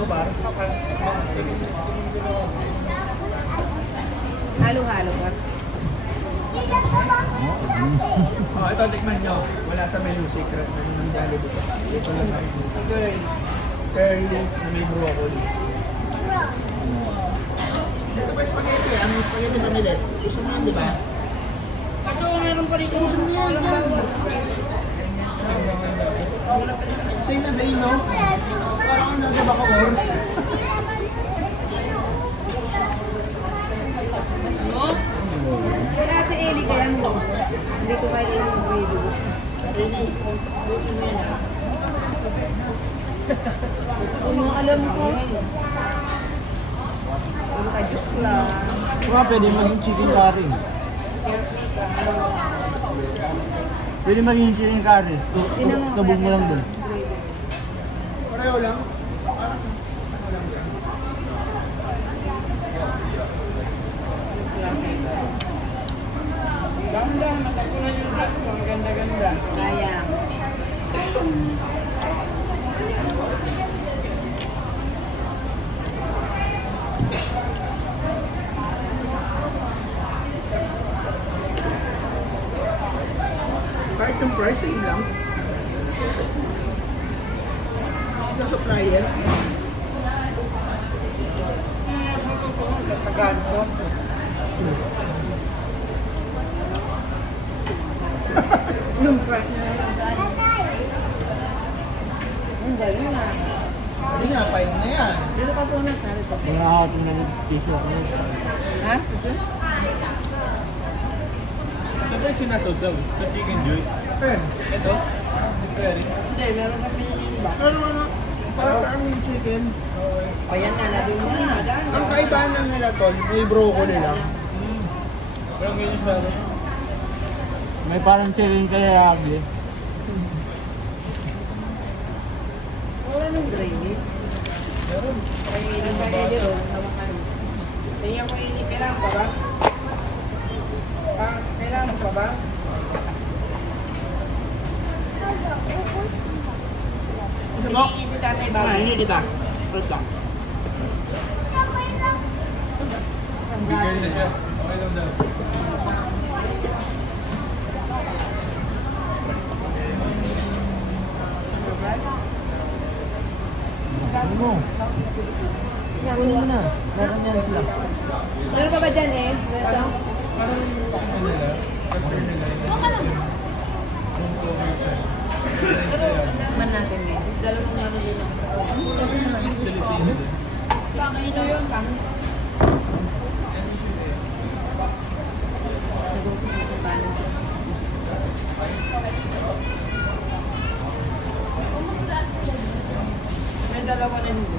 ko ba? Halo-halo ba? Oh, ito, tikman nyo. Wala sa menu, secret na yun ng Jollibee. Ito lang tayo. Curry na may broccoli. Ito pa spaghetti. Ano spaghetti pamilit? Gusto mo yan, di ba? Ito, meron pa rin kung gusto mo yan. Same na sa ino. Parang nasa Bacoor. Ano? Kaya si Eli kaya mo. Hindi ko kaya yung gravy. Gusto mo yan. Ano alam ko? Ano ka, joke lang. Pwede maging chicken curry. Pwede maging chicken curry. Tabog mo lang doon. Pareho lang. Ganda, matakulan yung dress mo. Ang ganda-ganda. Sayang. Kahit yung price, same lang. Sa supplier. Tagal ko. Yung price na ang galing na. Hindi nga, 5 na yan. Dito ka po na. Narito. Mga hotong na tissue ako. Ha? Saan ba sinasawsaw? Sa chicken joy? Ito? Curry? Hindi, meron kami iba. Pero ano, parang ang chicken. O yan na, nabing mo na. Ang kaibahan lang nila tol, may broccoli lang. Parang ganyan siya. May parang chicken kayagi. Wala nang gravy. Meron. Ay, nagpa-ready o. Hawakan. Tingnan ko ini. Kailangan pa ba? Kailangan pa ba? Hindi si tatay ba? Hindi kita. Fruit lang. Bigay na siya. Okay lang daw. Ano mo? Kunin mo na. Meron yan sila. Meron pa ba dyan eh? Ito? Parang ano nila? Prefer nila. Man natin ngayon. Dalawang nga rin yun. Filipino din. Baka ito yun. Kami. May dalawa na hindi.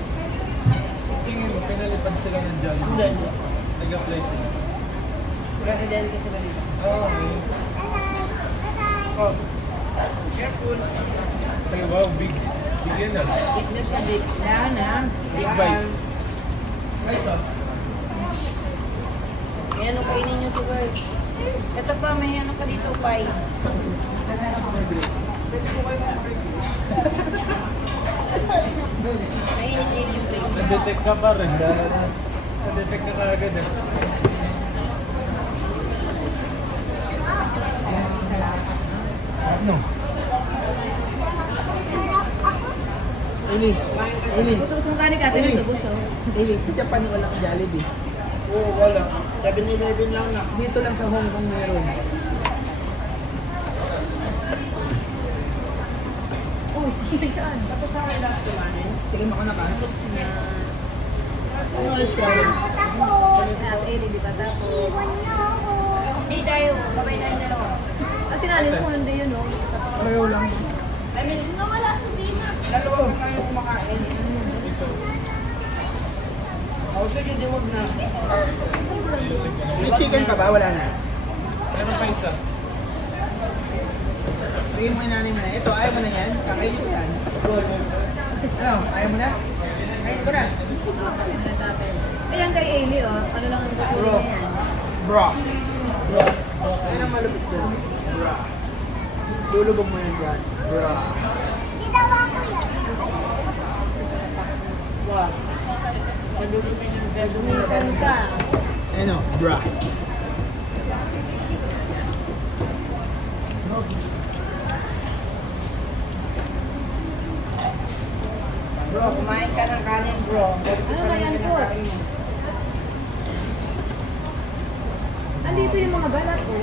Tingin mo, pinalipad sila ng Jollibee. Hindi. Nag-apply sila. Presidente sila dito. Oo, okay. Oh. Careful. Ay, wow, big. Big yan ah. Big na siya, big. Yan na. Big bite. Guys, oh. May ano kainin nyo to guys. Ito pa, may ano pa dito, pie. May init-init yung plate. Na-detect ka pa rin. Na-detect ka kaagad eh. Ano? Ili. Ili. Putusong ka ni Kati na sa gusto. Ili, sa Japan walang Jollibee. Oo, wala. 7-Eleven lang na. Dito lang sa Hong Kong meron. Uy, saan? Tapos sa akin lang kumanin. Tingin ako na ka. Tapos na... Ano ayos ka rin? Eh, hindi ba tapos? Hindi tayo. Kabay tayo dalawa. Kasi nanin ko, hindi yun, no? Pareho lang. I mean, nawala sa bina. Dalawa pa kayo kumakain. Oh, sige, di wag na. May chicken pa ba? Wala na. Meron pa isa. Tingin mo yung nanay mo na. Ito, ayaw mo na yan. Kakainin mo yan. Ano? Ayaw mo na? Kainin ko na. Ayan kay Ailey, oh. Ano lang ang kukunin niya yan? Bro. Yan ang malupit doon. Bro. Lulubog mo yan dyan. Bro. Bukas. Dunisan ka. Ano, bra. Bro, kumain ka ng kanin, bro. Ano ba yan po? Andito yung mga balat ko.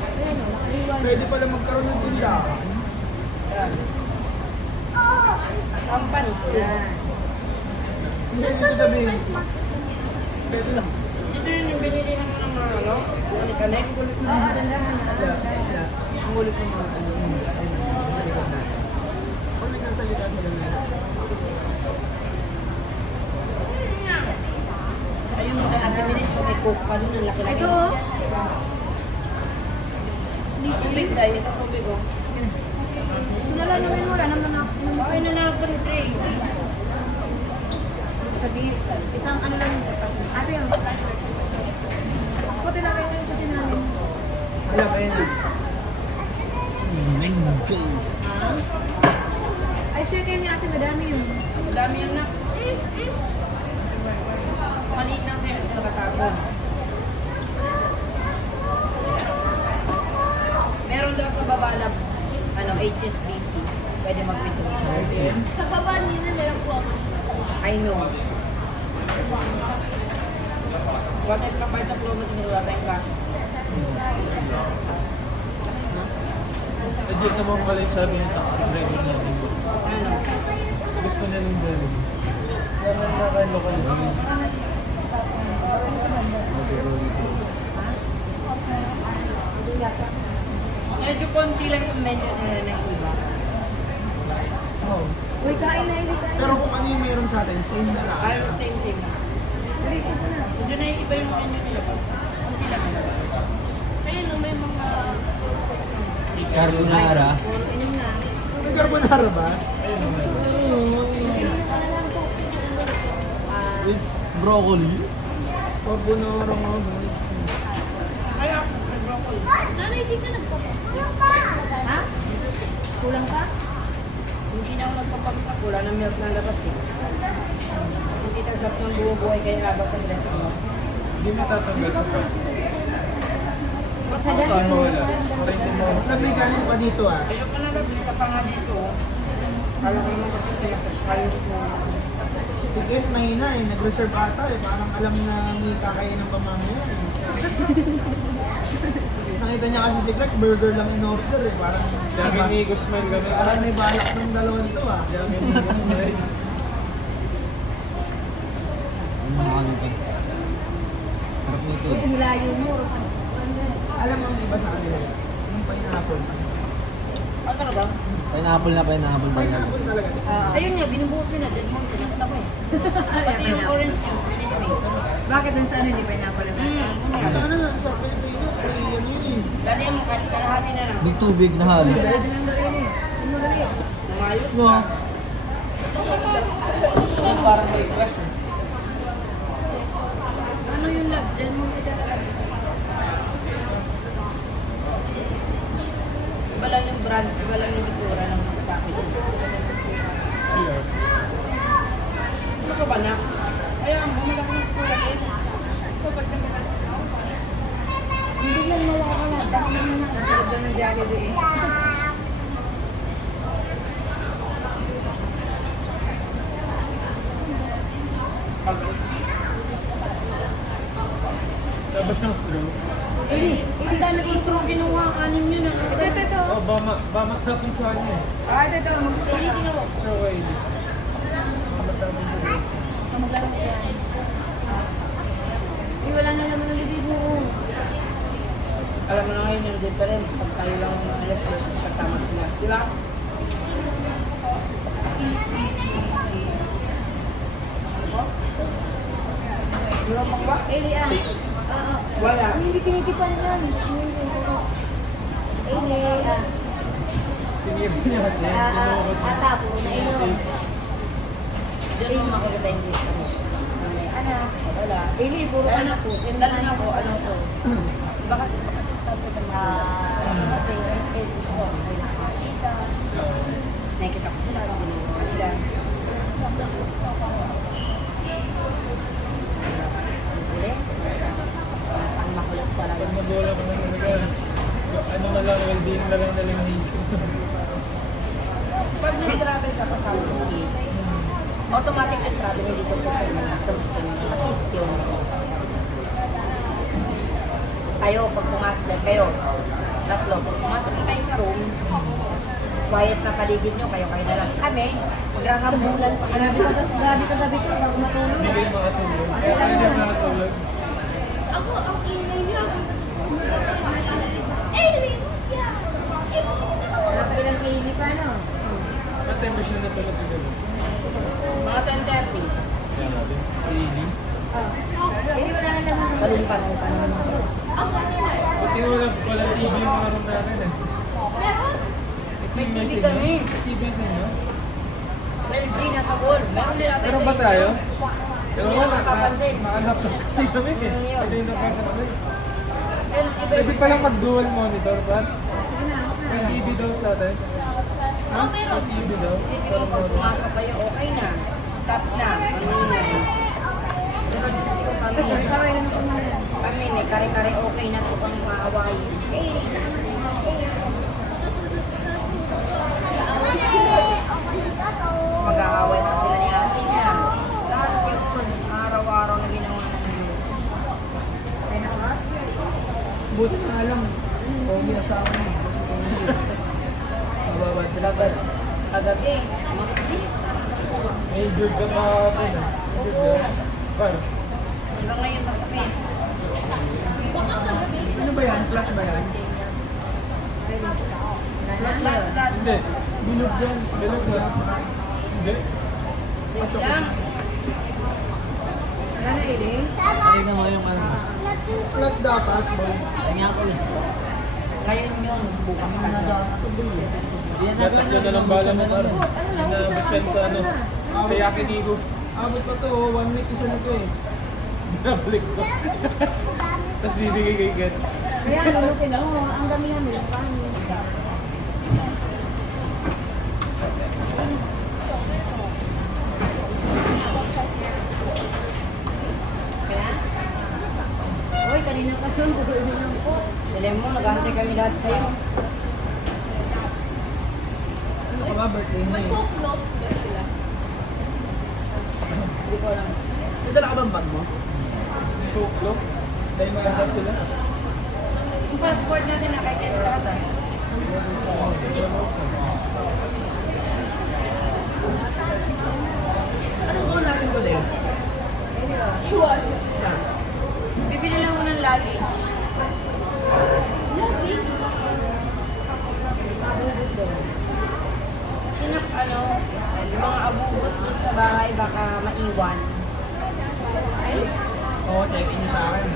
Ayan o, nakaliwan. Pwede pala magkaroon ng tindahan. Yan. Company ko yan. Hindi ko sabihin. Pwede lang. Ito yung binili ng mga ano? Kanik-kanik. Oo, dandahan na. Ang ulit ng mga ano. Kung nagsasalita sila na. Ayun mo kay Ate Minute, so may coke pa doon, ang laki-laki. Ito oh. Tubig tayo, ito tubig oh. Nalaluin mo, wala naman ako. Okay na lang ako ng tray. Sabi, isang ano lang yung ate yung puti lang kayo yung kasi namin. Alam, ayun na. Ay, share kayo ni ate, madami yun. Madami yun na. Maliit lang sa'yo, sa nakatapon. Meron daw sa baba na ano, HSBC. Pwede mag-pito. Sa baba niyo na meron po ako. I know. What if kapag na promote nyo wala tayong cash? Hindi naman pala yung sabi ng taxi driver natin. Ano? Gusto niya nung gano'n. Kaya nakakaloka naman. Medyo konti lang yung menu nila ng iba. Oh. Uy, kain na, hindi kain. Pero kung ano yung meron sa atin, same na lang. Ay, same. Release ko na. Medyo na yung iba yung menu nila pa. Konti lang. Ayun, no, may mga... Carbonara. Inom na. May carbonara ba? With broccoli. Carbonara nga ba? Kaya, may broccoli. Nanay, hindi ka Ha? Kulang ka? Hindi na ako nagpapagpa. Kulang ng milk na labas eh. Hindi na sarap ng buhay kaya labas ang dress mo. Hindi mo tatanggal sa price. Sa Paano wala? Mas may galing pa dito ah. Kaya ka na nabili ka pa nga dito. Kala ko naman kasi pinagsasalit mo. Ticket mahina eh. Nag-reserve ata eh. Parang alam na may kakainin ng pamamaya eh. Nakita niya kasi si Clark, burger lang in order eh. Parang Sabi ni Guzman kami. parang may balak ng dalawang to ah. Sabi ni Guzman. Ang mga ano pa. Sarap nito. Hilayo mo. Alam mo ang iba sa kanila. Yung pineapple. Ah, talaga? Pineapple na pineapple talaga. Pineapple talaga. Ayun nga, binubuhos ko na. Dead monk, tinakta ko eh. Pati yung orange juice, pinit mo. Bakit dun sa ano hindi pineapple na? Ano na, sa Pilipinas, may ano yun eh. Dali mo, kalahati na lang. Big tubig na halo. Dali lang dali eh. Sumulali eh. Namayos No. ka. Parang may crush. Ano yun na? Dead monk na talaga. Iba lang yung brand, iba lang yung itsura ng package. Ano ka ba na? Kaya mo, malaki na siguro eh. Ito, ba't ka naman? Hindi lang mawawala. Baka naman na. Nasa loob ng Jollibee eh. Tapos ng straw. Ang dami ko straw kinuha. Anim yun ah. Ito. Oh, bama tapon sa kanya eh. Ah, ito. Mag-straw. Hindi kinuha. Straw ay. Bama tapon sa kanya. Maglaro ko yan. Wala na naman ang bibig mo. Alam mo na ngayon, yung dead pa rin. Pag tayo lang ng alas, kasama sila. Di ba? Wala pang ba? Eli ah. Wala. Hindi kinikipan yan. Ini, Sinira niya kasi. ata po na ino. Diyan mo makikita yung distance. Ano? Wala. Ili, puro Kaya ano na po. Tindal na po, ano to? Baka sabi ko na Kasi it is all. nakikita ko sila, ginagawa nila. magulang ko na talaga. Ano na lang, well-being na lang naisip. Pag nag-travel ka kasama mo, automatic ang travel hindi ko sa mga kids yun. Kayo, pag pumasok na kayo, tatlo, pag pumasok na kayo sa room, quiet na paligid nyo, kayo na lang. Kami, maghahambulan pa kami. Grabe ka gabi ko, bago matulog. Hindi kayo makatulog. Kaya kayo na nakatulog. Ako, ang ingay niya. Napailang kaili pa, no? At time ba siya natulog na gano'n? Mga 10:30. Kaya natin. Si Edie. Hindi wala na naman. Balin pa naman. Buti na walang TV yung mga room natin eh. May TV kami. TV sa inyo? LG nasa wall. Meron nila tayo Meron sa ba tayo? Pero wala nakapansin. Mahanap na kasi kami eh. Ano yun? Ito yung nakapansin. Pero iba Pwede palang mag-dual monitor ba? May TV daw sa atin. May TV daw. Isipin mo pag pumasok kayo, okay na. Stop na. Pangingay. Pero dito kami may kare-kare okay na ito pang maaway. Mag-aaway pa sila ni ate niya. Lahat yun. Araw-araw na ginawa namin. Buti na lang. Pogi asawa niya. Mababa talaga. Kagabi. May good ka kahapon ah. Par. Hanggang ngayon masakit. Ano ba yan? Flat ba yan? Lahat. Hindi. Bilog yan. Bilog ba? Hindi. Lang. Wala na, Eileen? Tignan mo yung ano. Flat dapat, boy. Tingnan ko eh. Ngayon yun. Bukas ka na. Yan na Yatak yun na lang bala mo par. Sinabukyan sa ano. Sa Yakinigo. Abot pa to, 1 week isa na to eh. Binabalik ko. Tapos bibigay kay Get. Kaya lulukin mo, ang damihan mo, paano yun? Uy, kanina pa yun, bubulin po. Alam mo, nag-aantay kami lahat sa'yo. Ano ka ba, birthday mo eh? Hindi ko alam. May dala ka bang bag mo? Tuklo. Dahil maganda sila. Yung passport natin nakakita ka tayo. Anong goal natin today? Bibili lang mo ng luggage. Sinak ano, yung mga abubot dun sa bahay baka maiwan. Oo, check-in sa akin.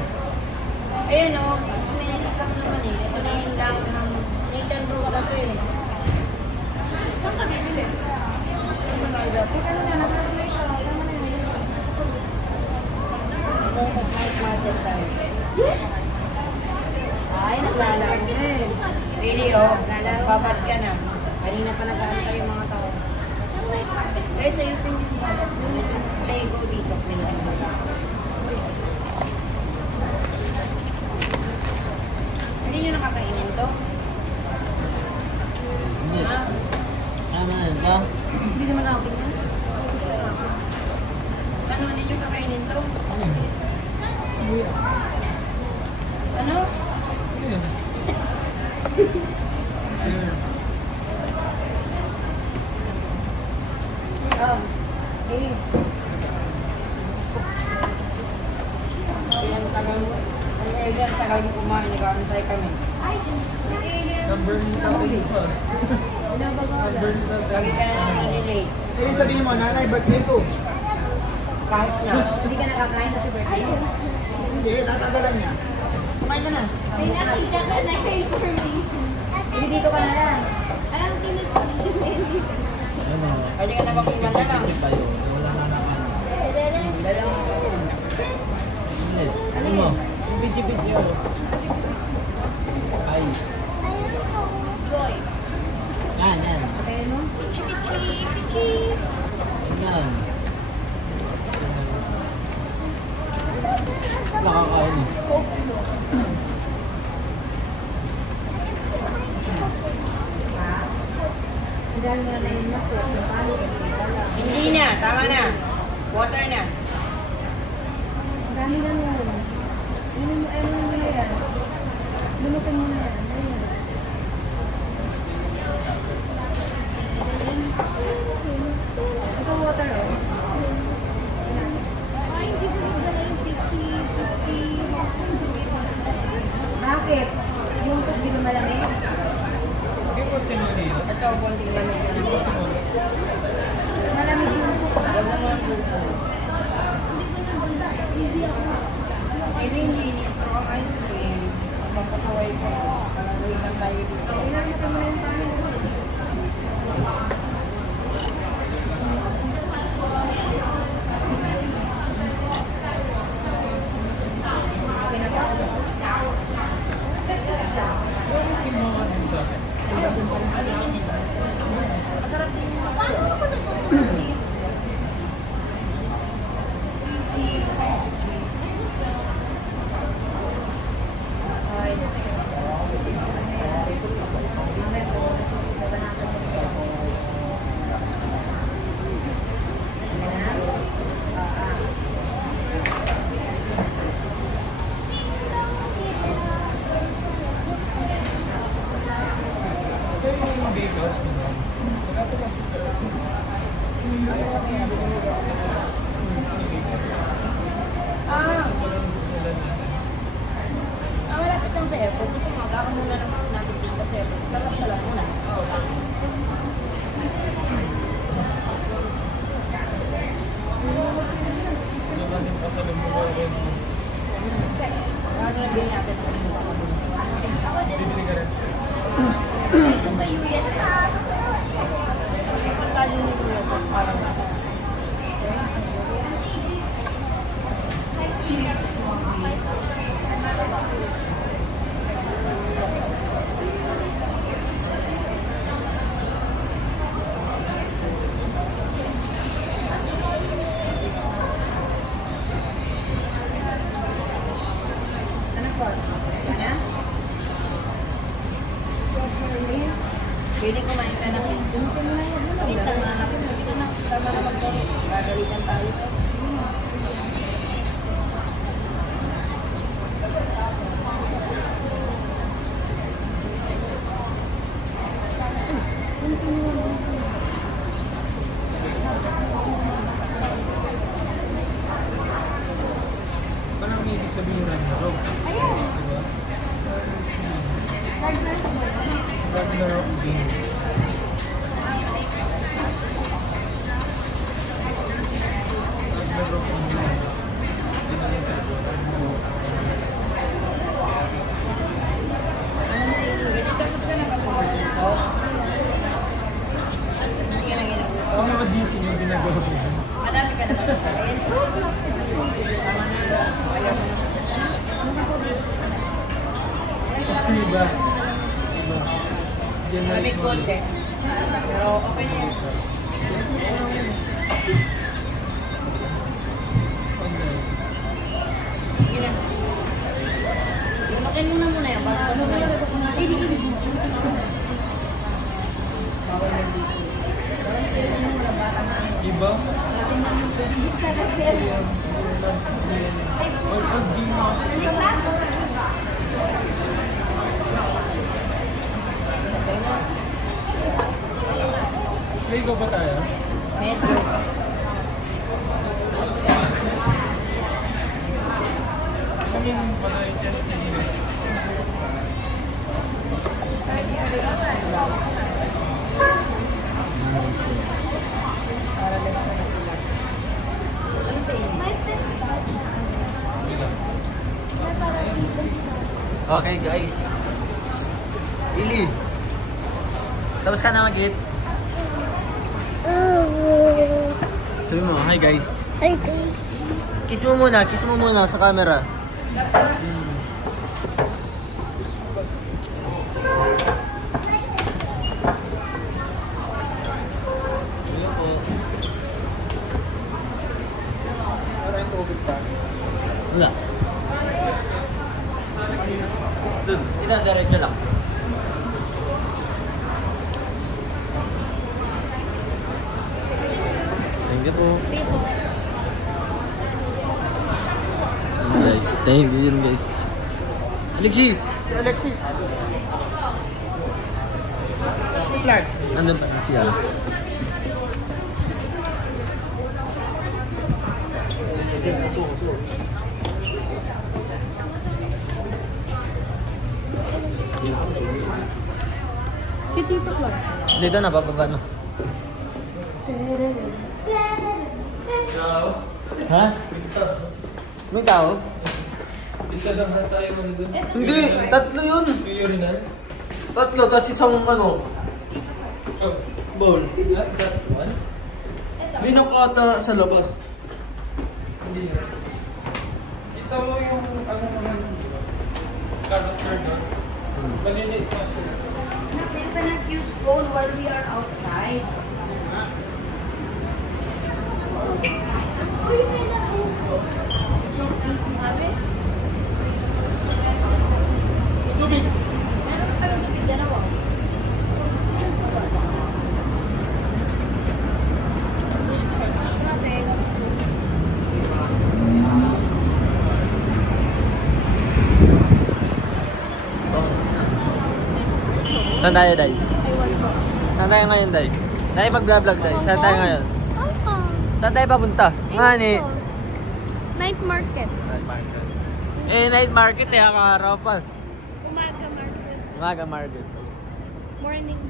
Ayan o, 6 minutes lang naman eh. Ito na yun lang ng Nathan Road na to eh. Saan ka bibili? Ano na ito? Ano na, nag-relate ka lang. Tama na yun. Night market tayo. Ay, naglalaro na eh. Really oh, babad ka na. Kanina pa nag-aantay yung mga tao. Eh, sa yung Lego dito. Hindi nyo nakakainin to? Hindi. Ha? Tama na yun ba? Hindi naman ako ganyan. Ano, hindi nyo kakainin to? Ano? Oh, eh. Ayan, tagal mo. Ang Elder, tagal mo kumain. Nag-aantay kami. Ay, si Eileen. Number ni tatay ko. Binabaga. Number ni tatay. Lagi ka na nililate. Eh, sabihin mo, nanay, birthday ko. Kahit na. Hindi ka nakakain kasi birthday mo. Hindi, tatagalan niya. Kumain ka na. Ay, nakita ka na information. Hindi dito ka na lang. Alam ko na Ano? Pwede ka na mag-iwan na lang. Tayo. Wala na naman. Dalawang Hindi. Ano mo? Video. Ay. Joy. Yan. Okay, no? Yan. Nakakain eh. Dahil nga na yun na po. Hindi na, tama na. Water na. Dami na nun. Inom mo, ano mo na yan. Lumutin mo na yan. Ayun. Ito water, oh. Ay, hindi ko nagdala yung 50. Bakit? Yung tubig na malamig? Hindi mo sinuli. Ito, konting lamig na lang. Malamig yung tubig. Maybe hindi strong ice cream. Magpapasaway ko. Palagay lang tayo dito. Ilan mo muna yung paano? Okay na ba? Yung kinuha din sa akin. Masarap din yung paano ko natutunan? Ito yung bagels. Wala pa lang sa Malapit lang sa airport. Gusto mo, mag-ako muna lang natin dito sa airport. Sarap na lang muna. naman yung pasalubong ko. Nagagawin natin ito. Bibili ka rin. Ito ba yung yan? Pagkali nito yung parang pwede kumain ka ng minsan. Minsan mga anak ko, sabi ko na, tama na magdari. Gagalitan tayo. Parang ibig sabihin na ito. Partner of beans. Partner of beans. Hindi ka lang ginagawa. Ang mga GC yung ginagawa ko. Madami ka naman sa kain. Tama na. Ayaw mo na. Iba. Iba. Malamig konti. Pero okay na yan. Sige na. Lumakin muna muna yan. Bago ano na yan. Iba? Pag di mo Lego ba tayo? Medyo. Kami yung pala yung channel sa gina. Okay guys. Ili. Tapos ka na mag-eat? Sabi mo, hi guys. Hi guys. Kiss mo muna sa camera. Hello po. Parang tubig pa. Wala. Dun, diretso lang. po. Tipo. Guys, thank you yun guys. Alexis! Alexis. Clark. Nandun pa na siya. Si Tito Clark. Dito na, bababa na. Ha? May tao? Isa lang na tayo man doon. Hindi, tatlo yun. Yung urinal? Tatlo, tas isang ano. Oh, bowl. That one? May nakata sa labas. Hindi na. Kita mo yung ano naman. Character doon. Maliliit na sila. We cannot use phone while we are outside. Tubig. Meron ka parang tubig dalawa. Saan tayo, Day? Saan tayo ngayon, Day? Day, mag-vlog, Day. Saan tayo ngayon? Saan tayo papunta? Nga ni... Night market. Eh, night market eh, kakaraw pa. Umaga market. Umaga market. Morning.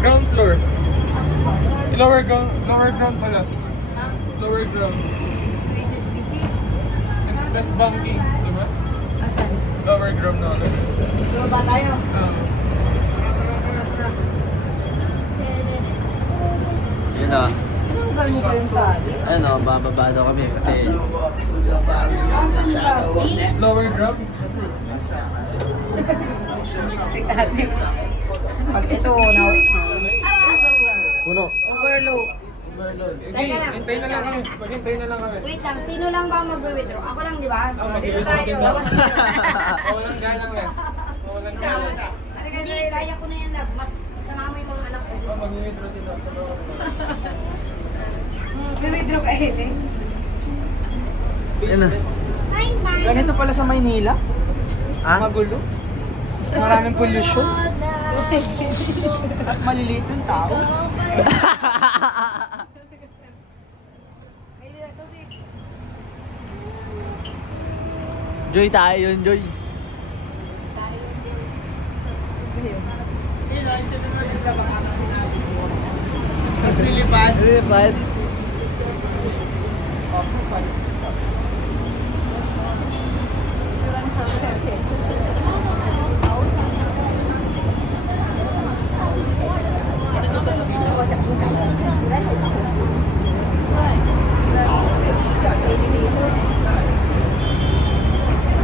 Ground floor. Lower ground pala. Lower ground. HSBC. Express banking. Diba? Asan? Lower ground na ulit. Diba ba tayo? Yun o. Tanggal mo ba yung tali? Ayun o, bababa daw kami kasi... Asan yung tali? Lower ground? Si ate. Pag ito, now. Puno. Overload. Okay, hintay na lang kami. Maghintay na lang kami. Wait lang, sino lang ba mag-withdraw? Ako lang, di ba? Dito mag-withdraw tayo. din lang. Walang galang lang. Walang Ikaw. galang. Hindi, kaya ko na yan, love. Mas sama mo yung mga anak ko. Mag-withdraw din ako sa loob. Withdraw ka, Helen. Yun na. Ganito pala sa Maynila. Ha? Magulo. Maraming pollution. At maliliit yung tao. Joy tayo yun, Joy. Tapos nilipad. Lilipad.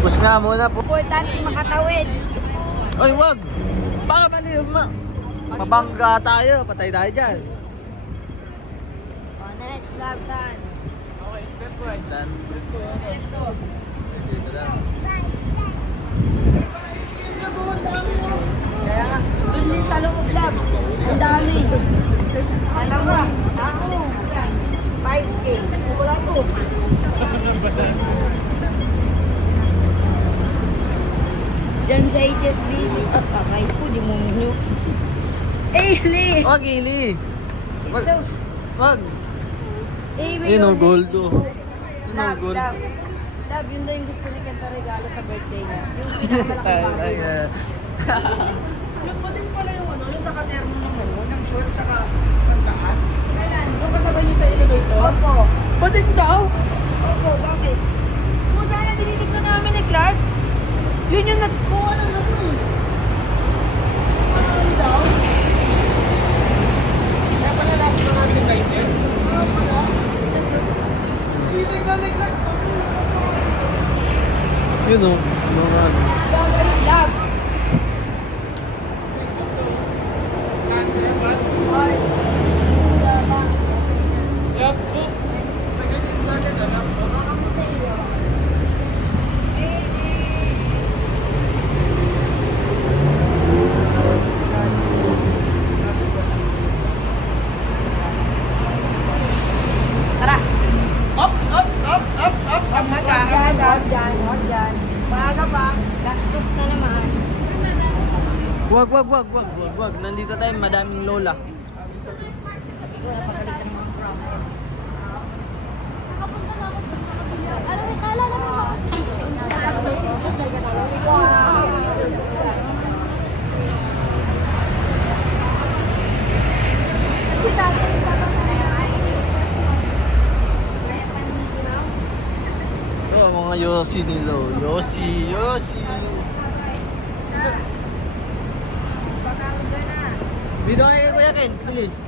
Push nga muna po. Importante makatawid. Oy, wag! Baka mali, mabangga tayo. Patay tayo dyan. Oh, next, love, son. Okay, stepwise. San? Kaya nga, dun din sa loob, love. Ang dami. Alam mo, tao. 5K. Wala to. Diyan sa HSBC. Ah, pakay po, di mo nyo. Eh, Ili! Wag, Ili! Wag! It's Wag! Eh, Yun ang gold to. Love, gold. love. Love, yun daw yung gusto ni Kenta regalo sa birthday niya. Yung pinakamalaking bagay niya. Yung puting pala yung ano, yung nakatermo ng ano, ng short tsaka ng taas. Kailan? Yung kasabay nyo sa elevator. Opo. Puting daw? Opo, bakit? Kung saan na tinitignan namin ni Clark, yun yung nagkuha ng ano eh. Ano daw? Kaya pala last na natin kayo din. Tinitignan ni Clark. Yun o. Mga ano. Love. Or, Yup, book. Nag-get sa akin, alam mo. Wag. Nandito tayo, madaming lola. Sabi ko, napagalitan mo yung problem. Nakapunta na ako sa kapatid. Ano, kala naman ako. Si tatay, Ito, ang mga Yossi nilo. Yossi. Dito kayo, Kuya Ken, please.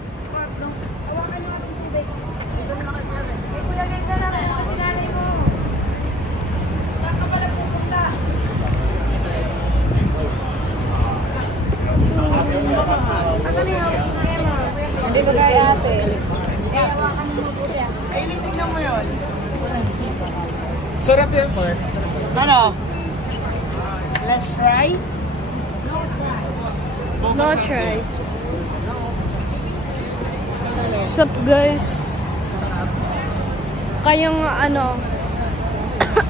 Kuya, ganda na lang kasi nanay mo. Saan ka pala pupunta? Asan yung hindi ba kaya ate? Eh, hawakan mo mabuti ah. Ay, tingnan mo yun. Sarap yan, Mark. Ano? Let's try. No try. Sup guys? Kayong ano?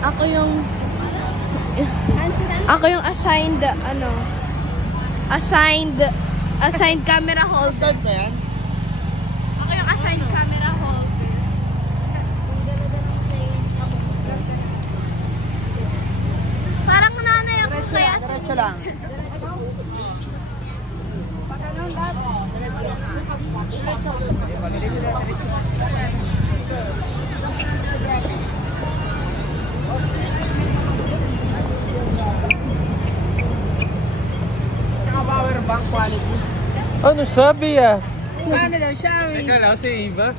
Ako yung assigned camera holder. Ako yung assigned camera holder. Parang nanay ako kaya. Diretso lang. Power bank quality. Ano sabi ah? Paano daw siya? Teka lang, si Eva.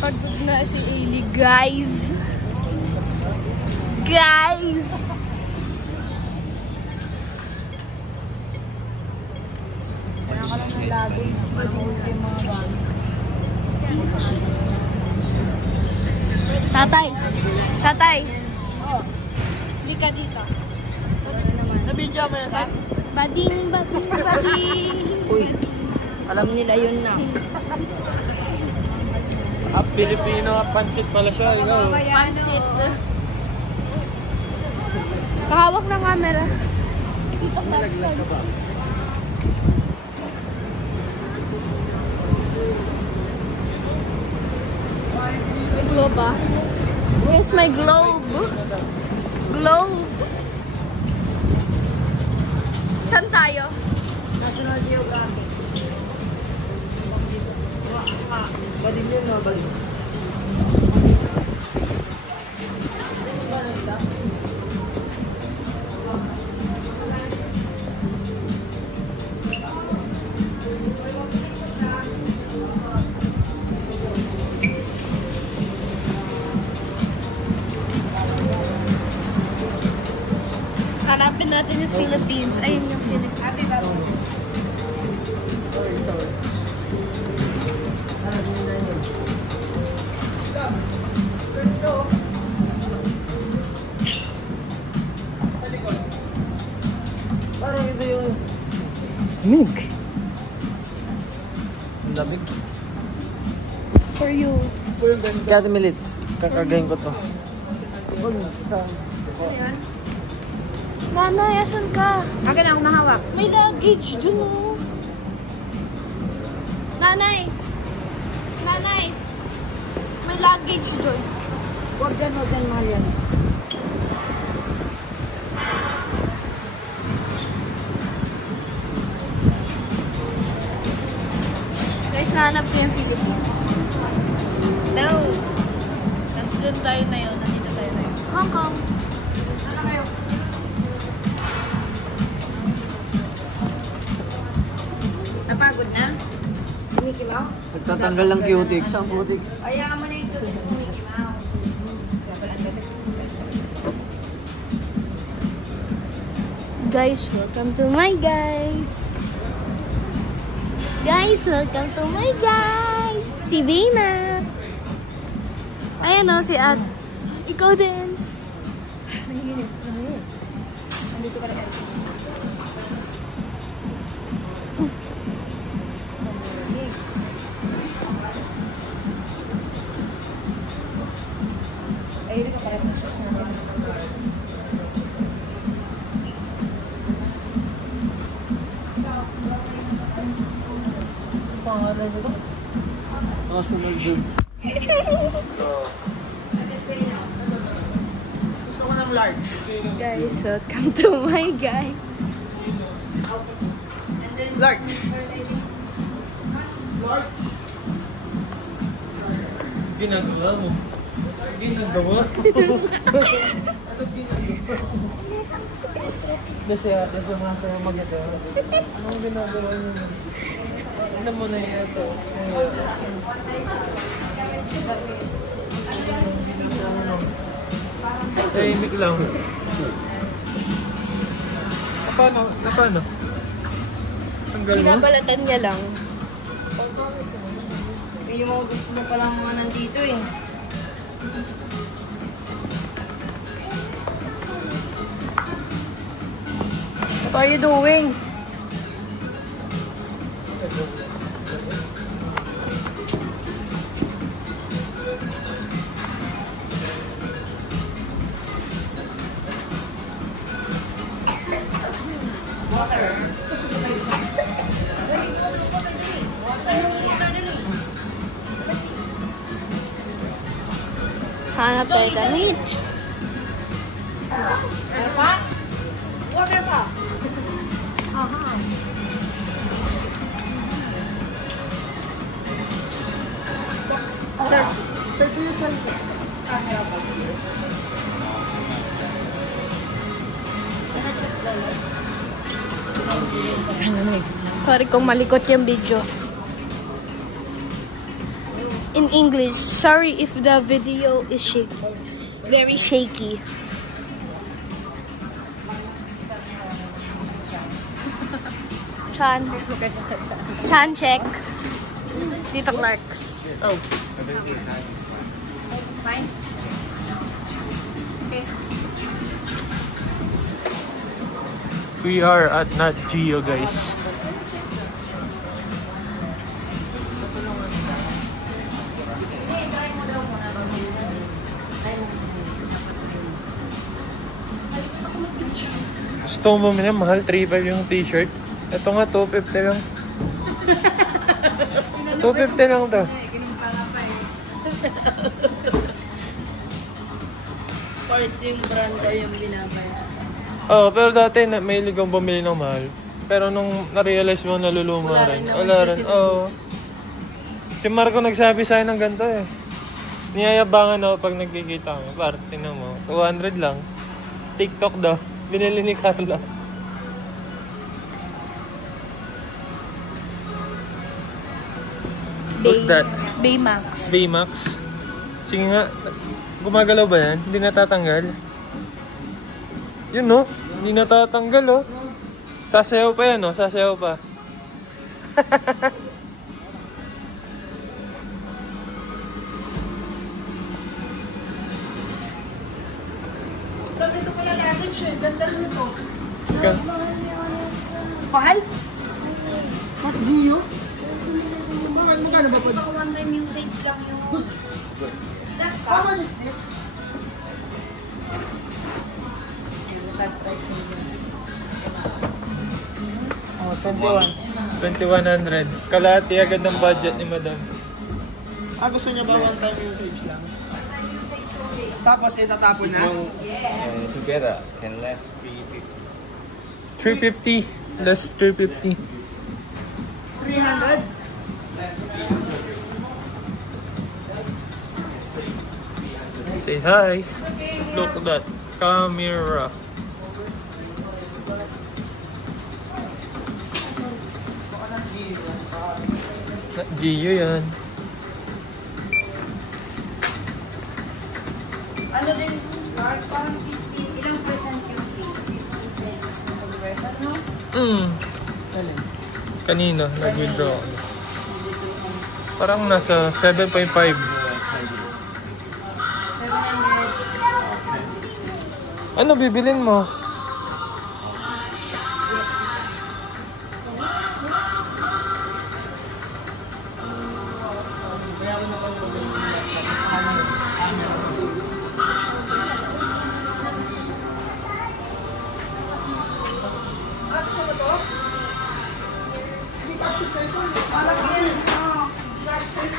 Pagod na si Ailey, guys. Tatay. Hindi ka dito. Nabidyo mo yun, ha? Bading. Uy, alam nila yun na. Pilipino pansit pala siya. Ikaw. Pansit. Kahawak ng camera. Dito ka. May globe ah. Where's my globe? Saan tayo? National Geographic. Baling yun, no? Baling. Hanapin natin yung Philippines. Ayun yung Philippines. Parang ito yung... Mig. Ang lamig. For you. Kaya minutes, kakagayin ko to. Ayan. Nanay, asan ka? Akin ako nahawak. May luggage dun oh. Nanay! May luggage dun. Huwag dyan, mahal yan. Guys, nahanap ko yung Philippines. No! Tapos dun tayo na yun. Nandito tayo na yun. Hong Kong. Ano kayo? Napagod na? Si Mickey Mouse? Nagtatanggal ng cutic. Saan cutic? Ayaw mo na yung tulis ni Mickey Mouse. Kaya pala ang galit. Guys, welcome to my guys. Welcome to my guys. Si Bima. Ayan o, si At. Ikaw din. Nanginginig. Nandito ka na tayo. Ayun ka para sa shoes natin. pangalan nito? National Bird. Gusto ko ng large. Guys, welcome to my guy. Large. Ginagawa mo. Ginagawa. Ano ginagawa? Nasa mga maganda. Anong ginagawa mo? Ano mo na ito? Tahimik lang. Paano? Tanggal mo? Binabalatan niya lang. Yung mga gusto mo palang mga nandito eh. What are you doing? Hanap tayo damit. Water pa? Water pa? Aha. Sir, do you sell? Sorry kung malikot yung video. In English, sorry if the video is shaky. Very shaky. Chan check. Dito Clarks. Oh. Fine. Okay. We are at Nat Geo, guys. Gusto mo bumili, mahal, 3.5 yung t-shirt. Ito nga, 250 lang. 250 lang to. First yung brand ko yung binabayan. Oh, pero dati may ligang bumili ng mahal. Pero nung na-realize mo naluluma rin. Wala rin. Oo. Si Marco nagsabi sa'yo ng ganito eh. Niyayabangan ako pag nagkikita kami. Parang tingnan mo, 200 lang. TikTok daw. Binili ni Carla. Who's that? Baymax. Baymax? Sige nga. Gumagalaw ba yan? Hindi natatanggal? Yun no? Hindi natatanggal oh. Sasayaw pa yan oh. Sasayaw pa. Ito pala natin siya. Ganda rin ito. Mahal? What do you? Magkano ba po? One time usage lang yung... How much is this? Oh, 21. 2,100. Kalahati agad ng budget ni Madam. Gusto niya ba one time usage lang? Tapos itatapon na? Together can last 350. 350. Less 350. 300? Say hi. Look at that camera. Gio yan. Ano din, Mark, parang 15, ilang percent yung save? 15 pesos na conversion, no? Kanina, nag-withdraw ako. Parang nasa 7.5. 700. Ano bibilin mo? Gusto mo to? Hindi ka cellphone. Parang yan. Thank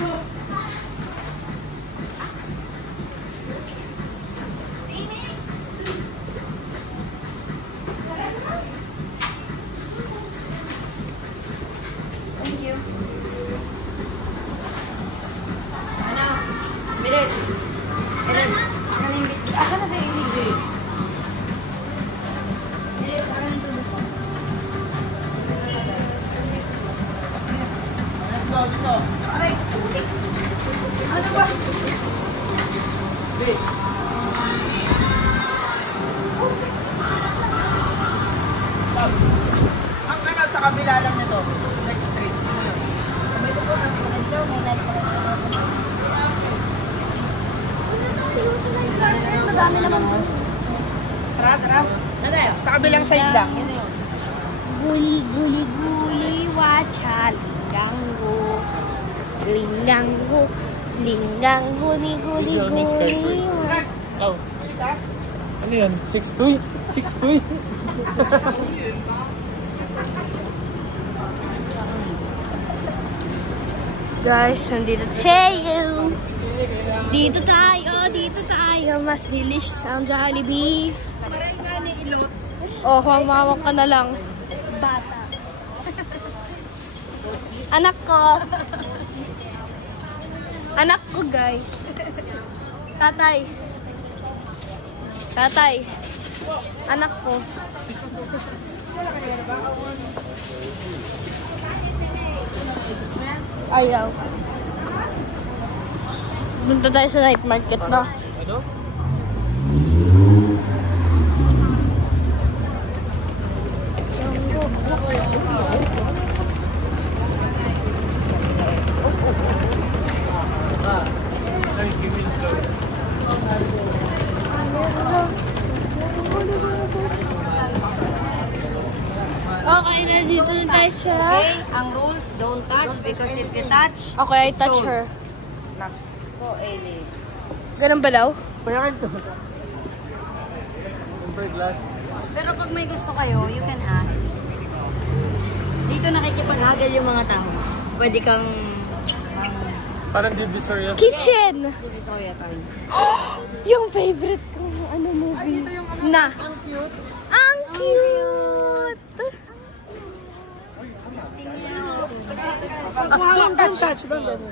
you. Ano? Bilit. Ellen, ako na yung bit. Asa na si Ellie? Bilit, ako na yung tulog ko. Dito. Aray! Ano ba? Wait. Ang ano sa kabila lang nito. Next street. May lupo na. Ito, may nalipot. Madami naman po. Tara, tara. Nadayo? Sa kabilang side lang. Yun na yun. Guli, guli, guli, wacha, linggango. Linggango, linggango, ni guli, Johnny guli. Skyper. Oh. Ano yan? 6'2"? 6'2"? Guys, nandito tayo. Dito tayo. Mas delicious ang Jollibee. Maray nga ni Ilot. Oh, humawak ka na lang. Bata. Anak ko. Anak ko, guys. Tatay. Tatay. Anak ko. Ayaw. Punta tayo sa night market na. Ano? Okay, nandito na tayo sa... Okay, ang rules, don't touch because if you touch, Okay, I touch sold. her. Nako, Ellie. Ganun ba daw? Payakin to. Pero pag may gusto kayo, you can ask. Dito nakikipaghagal yung mga tao. Pwede kang Parang Divisoria. Kitchen! divisoria tayo. Yung favorite ko ano movie. Na. Ang cute. Ang cute! Ang don't touch. Don't touch.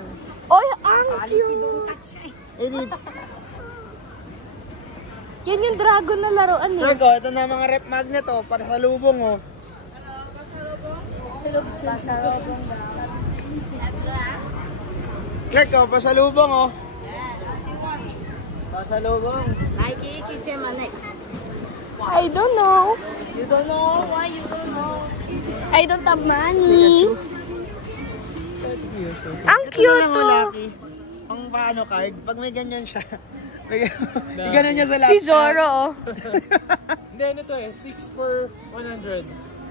Oy, ang cute! Edit. Yan yung dragon na laruan eh. Marco, ito na mga rep magnet oh. Para sa lubong oh. Clark oh, pasalubong oh. Pasalubong. Nike kitchen manik. I don't know. You don't know? Why you don't know? I don't have money. Ang cute Ito na to. lang Lucky. Ang paano card, pag may ganyan siya. Ganun niya sa laptop. Si Zoro oh. Hindi, ano to eh. 6 for 100.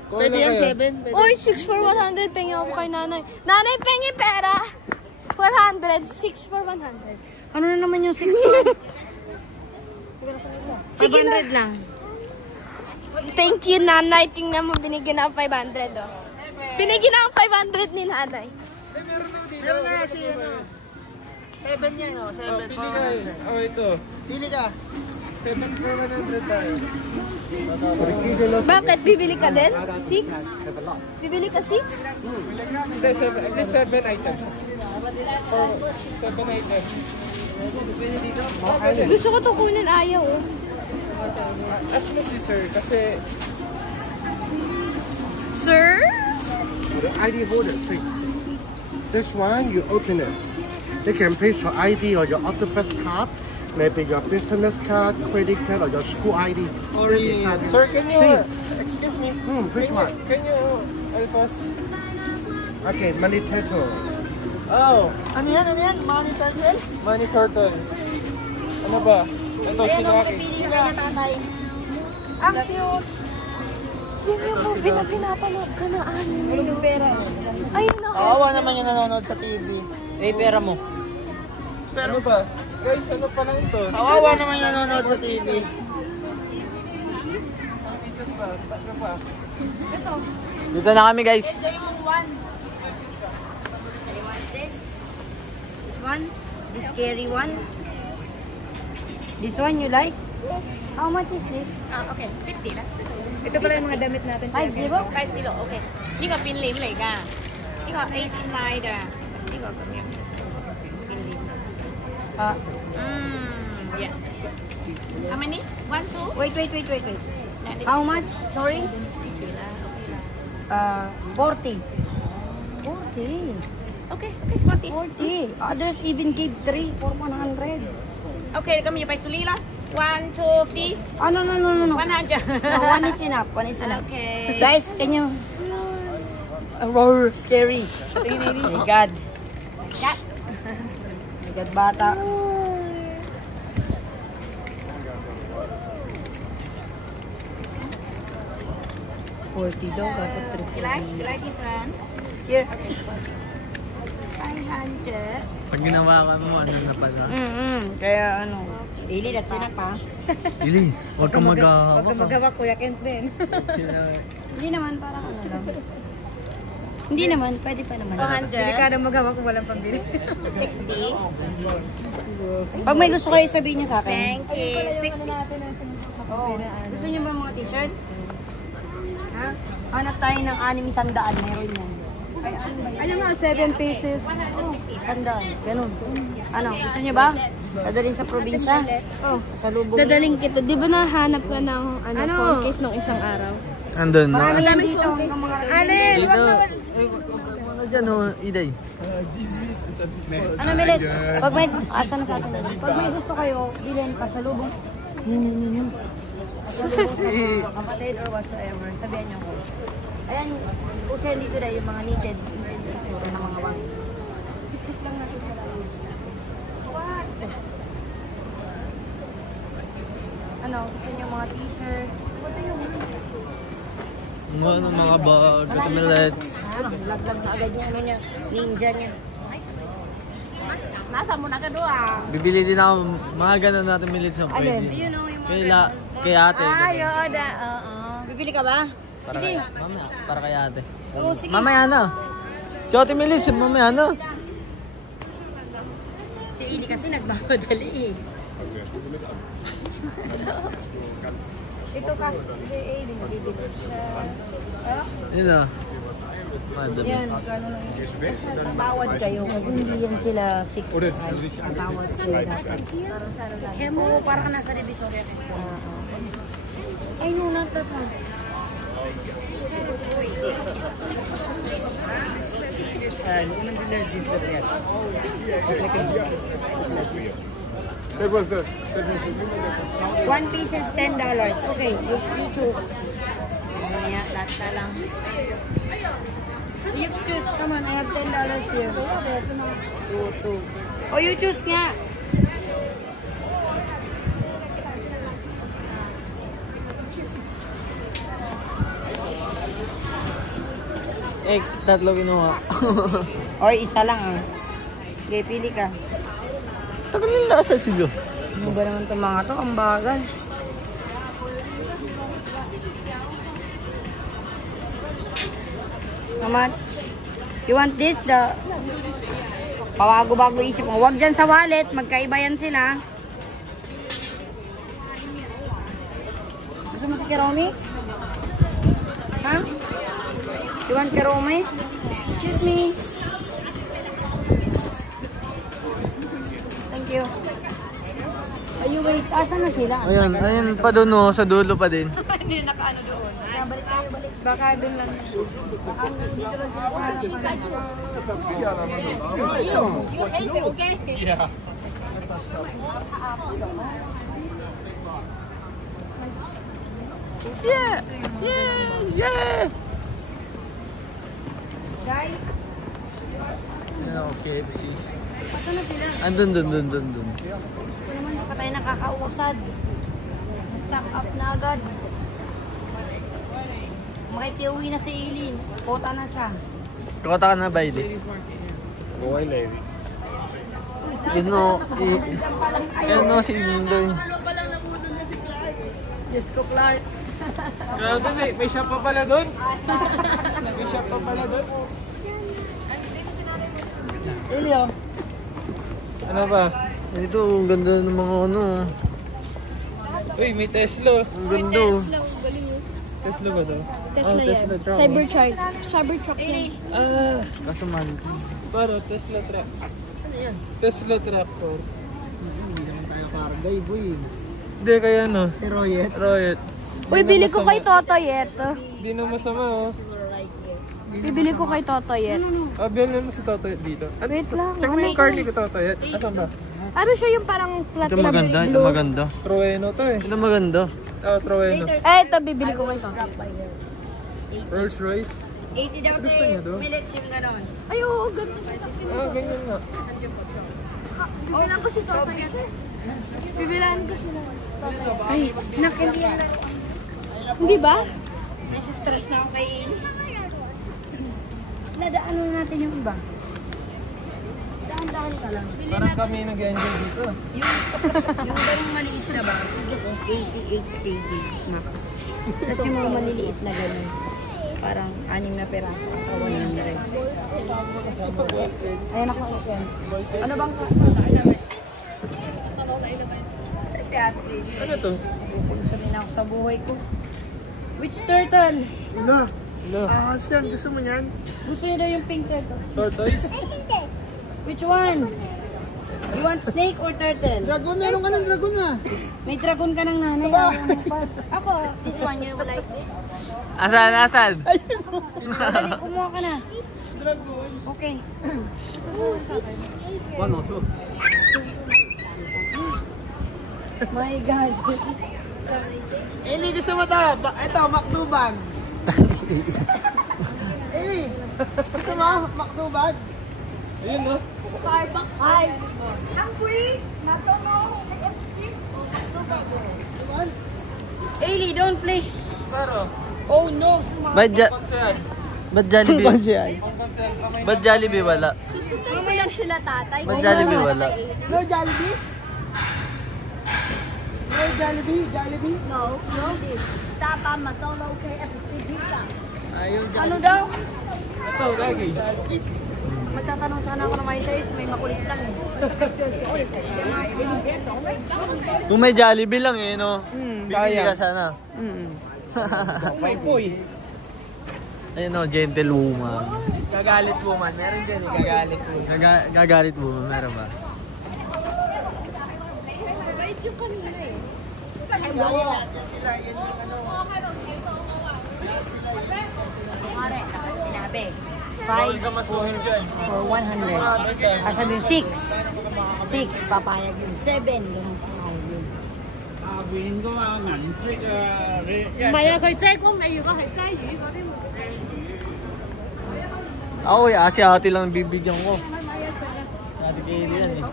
Kuha Pwede na yan, kayo. 7. Pwede. Uy, 6 for 100. Pengi ako kay nanay. Nanay, pengi pera. 100. 6 for 100. Ano na naman yung 6 for? Sige na. 500 lang. Thank you, nanay. Tingnan mo, binigyan ako 500 oh. Binigyan ako 500 ni nanay. Meron na si ano. 7 yan oh. 7 Oh, pili ka eh. Oh, ito. Pili ka. 7 for 100 tayo. Bakit? Bibili ka din? 6? Bibili ka 6? Hindi, 7 items. For 7 items. Gusto ko to kunin, ayaw oh. Ask mo si sir kasi Sir? The ID holder, see. This one, you open it. You can place your ID or your Octopus card, maybe your business card, credit card, or your school ID. Sir, can you, excuse me, Which one? Can you help us? Okay, money turtle. Oh, Ano yan? Ano yan? Money turtle? money turtle. Ano ba? Ito, si Lucky. Pili ka niya tatay. Ang cute. Yan yung movie na pinapanood ko na anime. Ay, yung pera. Ayun ako. Kawawa naman yung nanonood sa TV. Eh, pera mo. Ano ba? Guys, ano pa lang ito? Kawawa naman yung nanonood sa TV. Pieces ba? Ano pa? Dito na kami guys. one, the scary one. This one you like? How much is this? Okay, 50 lah. Ito pala yung mga damit natin. 50? 50 OK. Ni có pin lim lại cả. Ni có 89 da. Ni có cái này. Pin lim. Yeah. How many? 1, 2. Wait. How much? Sorry? 40. 40. Okay, 40. 40. Others even gave 3 for 100. Okay, kami pa suli lah. 1, 2, 3. Oh, no. 100. No, one is enough. Okay. Guys, can you... Roar, scary. My God. My God, bata. $40 daw, dapat You like this one? Here. 500. Pag ginawa mo, ano na pala? Kaya ano, Ili, that's enough ha. Ili, huwag kang Huwag kang maghawak, Kuya Kent din. Hindi naman, parang ano lang. Hindi naman, pwede pa naman. 400. Delikado maghawak kung walang pambili. 60. Pag may gusto kayo, sabihin nyo sa akin. Thank you. 60. Oh, gusto nyo ba mga t-shirt? Ha? Hanap tayo ng 600, meron yan. Ano nga, 7 pieces. 100, ganun. Ano, gusto nyo ba? Dadalhin sa probinsya? Oh, sa lubong. Dadaling kita. Di ba nahanap ka ng Ano? phone case nung isang araw? Andun Marami na. yan dito. Hanggang mga... Dito. Ano dyan o, Iday? Ano, Milits? Pag may... Asa na sa atin? Pag may gusto kayo, bilhin pa sa lubong. Kapatid or whatsoever, sabihan nyo ko. Ayan, usahin dito na yung mga needed picture ng mga wag. Siksik lang natin sa lalo. What? Ano, gusto nyo mga t-shirt? Ano mga bag, katamilets. Laglag na agad yung ano niya, ninja niya. Nasa mo na ka doon. Bibili din ako, mga ganun natin milits yung pwede. You know, yung mga Kay ate. oo. Bibili ka ba? Sige. Mamaya, para kay ate. Oo, sige. Mamaya na. Si Ate Milits, mamaya na. Si Ili kasi nagmamadali eh. Ito kasi, si Ili, bibili siya. Yun na. Madami. Yan, magkano lang yun. Basta tatawad kayo kasi hindi yan sila fix price. Tatawad kayo dapat. Kaya mo, parang ka nasa Divisoria. Ay, no, nagtatawad. One piece is $10. Okay, you choose. Yeah, lahat na lang. You choose. Come on, I have $10 here. Two. Oh, you choose nga. Tatlo kinuha. Oy, isa lang ah. Okay, pili ka. Tagal yung lasa siya. Ano ba naman itong mga to? Ang bagal. Naman. You want this? The... Pawago-bago isip mo. Huwag dyan sa wallet. Magkaiba yan sila. Gusto mo si Keromi? Ha? You want Keromi? Excuse me. Thank you. Ayun, wait. Asan na sila? Ayun pa doon o, sa dulo pa din. Hindi na nakaano doon. Balik tayo, balik. Baka doon lang. Baka hanggang dito lang sila. You face it, okay? Yeah. Yeah! Guys, Okay, see. asan na sila? Andun. Ito naman, baka tayo nakakausad. Stock up na agad. Makikiuwi na si Eileen. Kota na siya. Kota ka na ba, Iday? Boy, ladies. Yun o, yun o si Lindoy. Diyos ko, Clark. Grabe, may shop pa pala doon. May shop pa pala doon. Elio. Ano ba? Ito, ang ganda ng mga ano. Uy, may Tesla. Ang ganda. Tesla ba to? Tesla yan. truck. Cybertruck yan. Ah, Kaso man. paro, Tesla truck. Tesla tractor. Hindi naman tayo kargay, boy. Hindi, kaya ano? Royet. Royet. Uy, bili ko kay Totoy ito. Hindi na masama, oh. Bibili ko kay Totoy ito. Bilhin mo si Totoy dito. Wait lang. Check mo yung Carly ko Totoy. Asan ba? Ano siya yung parang flat Ito maganda, ito blue? maganda. Trueno to eh. Ito maganda. Trueno. Ito bibili ko kay Totoy. Rolls Royce. 80 daw Gusto niyo to? minutes yung ganon. Ay, oo, ganda siya. Ganyan nga. Bibilan ko si Totoy. Bibilan ko sila. Ay, nakiliyan na. Hindi ba? Nasa-stress na ako kay Eli. Nadaanan natin yung iba. Daan-daan ka lang. Parang kami nag-enjoy dito. Yung ganong maliit na ba? 80 HKD max. Tapos yung mga maliliit na ganun. Parang 6 na peraso. 100. Ayan ako. Ano bang si ate? Ano to? Sabihin ako sa buhay ko. Which turtle? Ila. Hello. Ahas yan. Gusto mo yan? Gusto niyo daw yung pink turtle. Tortoise? Which one? You want snake or turtle? Dragon, meron ka ng dragon ah. May dragon ka ng nanay. Ayaw mo pa. Ako, this one you like this? Asan, asan? Dali, kumuha ka na. Okay. One or two. My God. Eli, gusto mo to? Ito, makdubag. Eli, gusto mo? Makdubag? Ayun, no? Starbucks. Hi. Hungry? McDonald's. Ailey, don't play. Paro. Oh no. Ba't Jollibee? Ba't Jollibee wala? Susundan ko lang sila, tatay. Ba't Jollibee wala? No Jollibee? No Jollibee? Jollibee? No, no. Tapa, McDonald's, KFC, pizza. Ano daw? Ito, lagi. Magtatanong sana ako ng my size. May makulit lang eh. Kung may Jollibee lang eh, no? Bibili ka sana. May boy. Ayun no, gentlewoman. Gagalit woman. Meron din eh, gagalit woman. Gagalit mo, meron ba? Sila, yan yung ano. Mare, sinabi. 5 for 100. Kasabi yung 6. 6, papayag yun. 7, ganun papayag yun. Ako eh, si ate lang bibigyan ko. Si ate Kaylee yan eh.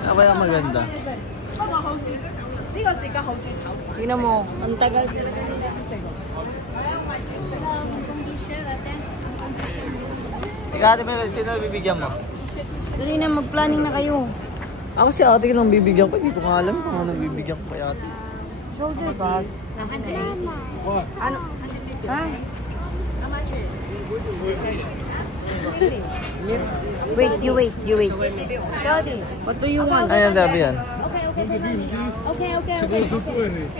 Ano ba yung maganda? Tingnan mo, ang tagal. Ikaw ate, sino bibigyan mo? Dali na, mag-planning na kayo. Ako si ate lang bibigyan ko. Dito ka alam kung ano bibigyan ko kay ate. Shoulder bag. Ano? Ha? Wait, you wait. Daddy, what do you want? Ayan, dabi yan. Okay.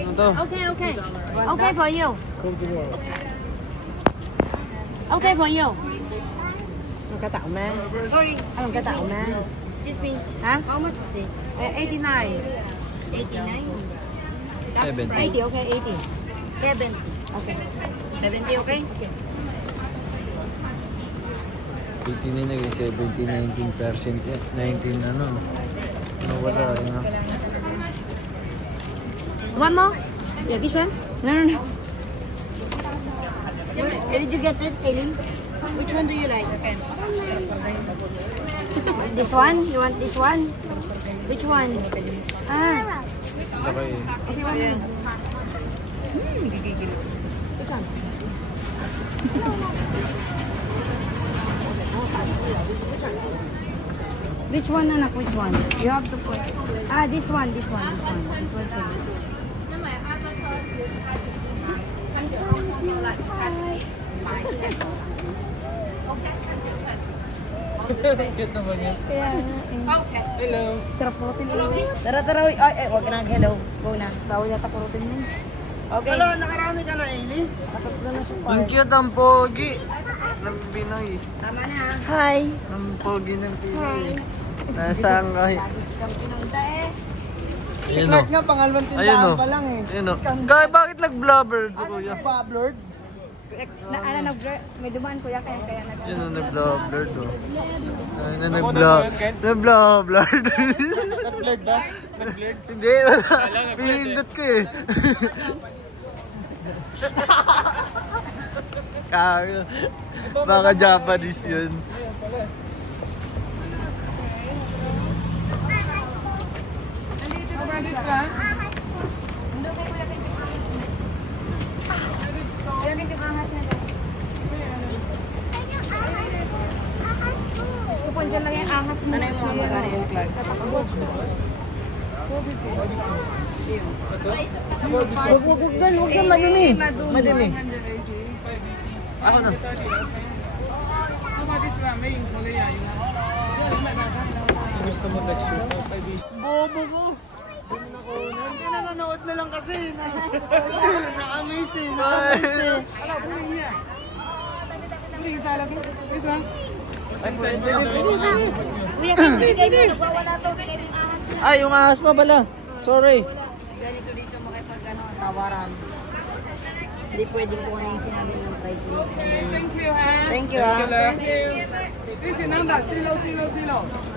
Ano to? Okay for you. Okay for you. Ang katao man. Sorry. Anong katao man? Excuse me. Ha? How much is this? 89. 89. 70. 80, okay, 80. 70. Okay. 70, okay? 18 na naging 70, 19% yan. 19 ano. Ano wala, yun ha. One more? Yeah, this one? No. Where did you get it, Eileen? Which one do you like? This one? You want this one? Which one? Ah. Saka eh. Okay, one more. Which one, anak? Which one? You have to put. Ah, this one. This one. Cute naman yan. Kaya, Hello. sarap kurutin eh. Tara, uy. Ay, wag ka na, hello. Go na. Bawal yata kurutin mo. Okay. Hello, nakarami ka na, Eli. Tatlo na siya pa. Ang cute ang pogi. Ng Pinoy. Tama na. Hi. Ang pogi ng Pinoy. Nasaan ka? Siyang pinunta eh. Ayun o. Clark nga, pangalawang Ayun tindahan o. pa lang eh. Ayun o. Kaya bakit nag-blubber to kuya? Bablord. Nag-blur. May dumaan kuya kaya nag Yun o, nag-blubber to. Ay na nag-blubber. Nag-blurred ba? Nag-blurred? Hindi, wala. Pinindot ko eh. Kaya, baka Japanese yun. Gusto ko po dyan lang yung ahas mo. Ano yung mga magkano yung Clark? Huwag ka madumi. Madumi. Ako na. Gusto mo texture? Bobo ko. Hindi na nanood na lang kasi. Na-amaze eh. Na-amaze eh. Kuya, bigay mo. Nagwawala to. Bigay mo yung ahas na. Ay, yung ahas pa pala. Sorry. Ganito dito tawaran. Hindi pwedeng kung ano yung sinabi ng price list. Thank you, ha? Thank you, ha?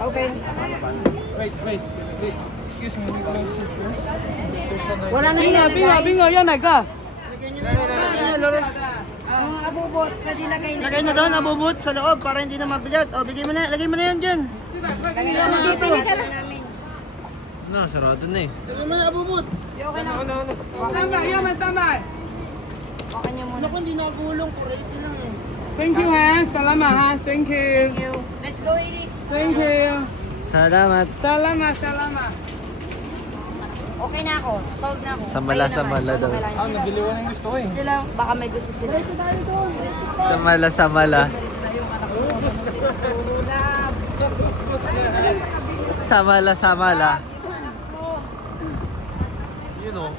Okay. Wait. Excuse me, we can sit first. Wala na hinalagay. Bingo, yan nagka. Ang abubot, pwede lagay na. Lagay na doon, abubot sa loob para hindi na mabigat. O, bigay mo na. Lagay mo na yan dyan. Lagay na namin. Pili ka na namin. No, sarado na eh. Lagay mo na abubot. Okay na. Okay niyo muna. Naku, hindi nakagulong. 480 lang eh. Thank you, ha? Salamat, ha? Thank you. Thank you. Let's go, Eli. Thank you. Salamat. Salamat. Okay na ako. Sold na ako. Samala, Kayo naman. samala daw. Ah, nagiliwan ang gusto ko eh. Sila, baka may gusto sila. Samala. Samala. You know.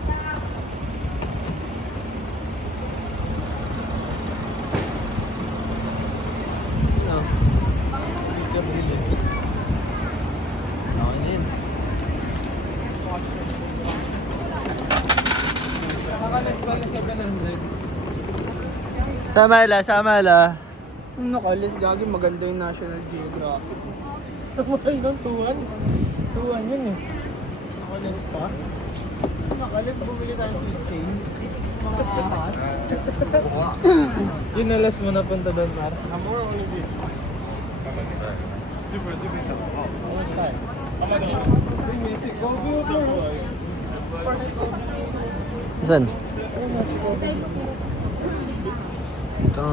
Samala. Nakalis, gagi. Maganda yung National Geographic. Mahal nun, 2-1. 2-1 yun eh. Nakalis pa. Nakalis, bumili tayo ng chains. Mga ahas. Yun na last mo napunta doon, Mar. Saan? Ito.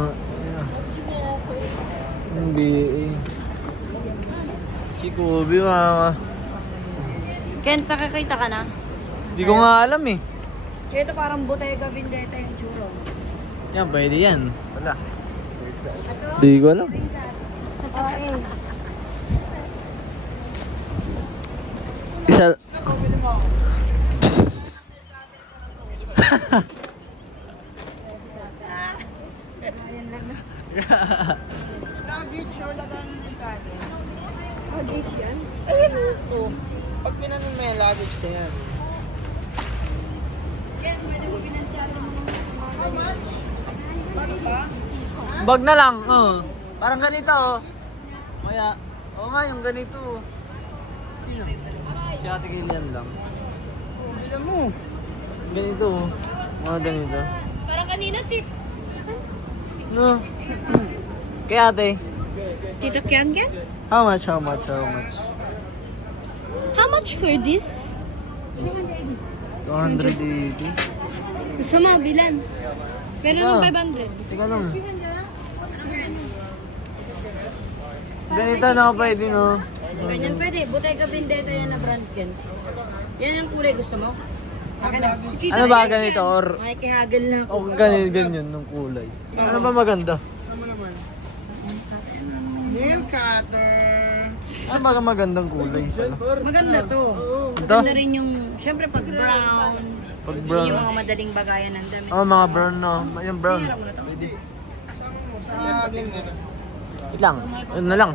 NBA. Si Kobe, mama. Ken, nakakita ka na? Di ko nga alam eh. Ito parang Bottega Vendetta yung tsura. Yan, pwede yan. Wala. Di ko alam. Isa... Luggage or lagaan ng kanin? Luggage yan? Ayun o. Pag kinanin mo yan, luggage na yan. Ken, pwede mo pinansyado mo Bag na lang, Parang ganito, Kaya, nga, yung ganito. Si Ate Kilian lang. Alam mo. Ganito, Mga ganito. Parang kanina, tip. No. Kaya ate, Tito Kian? how much? How much for this? 280. Gusto mo, bilan. Pero Ah. ng 500. Teka lang. Ganito na pwede, no? Ganyan pwede. Bottega Vendetta yan na brand, Ken. Yan ang kulay gusto mo? Akin na. Ano ba ganito? Or Makikihagel na ako. ganyan ng kulay? Ano ba maganda? Hindi Nail cutter. Ano ba magandang kulay pala? Maganda to. Ito? Maganda rin yung, syempre pag brown. Pag Yun brown. yung mga madaling bagayan ng damit. Oh, mga brown no. Yung brown. Hira mo na to. Ilang? Yun na lang.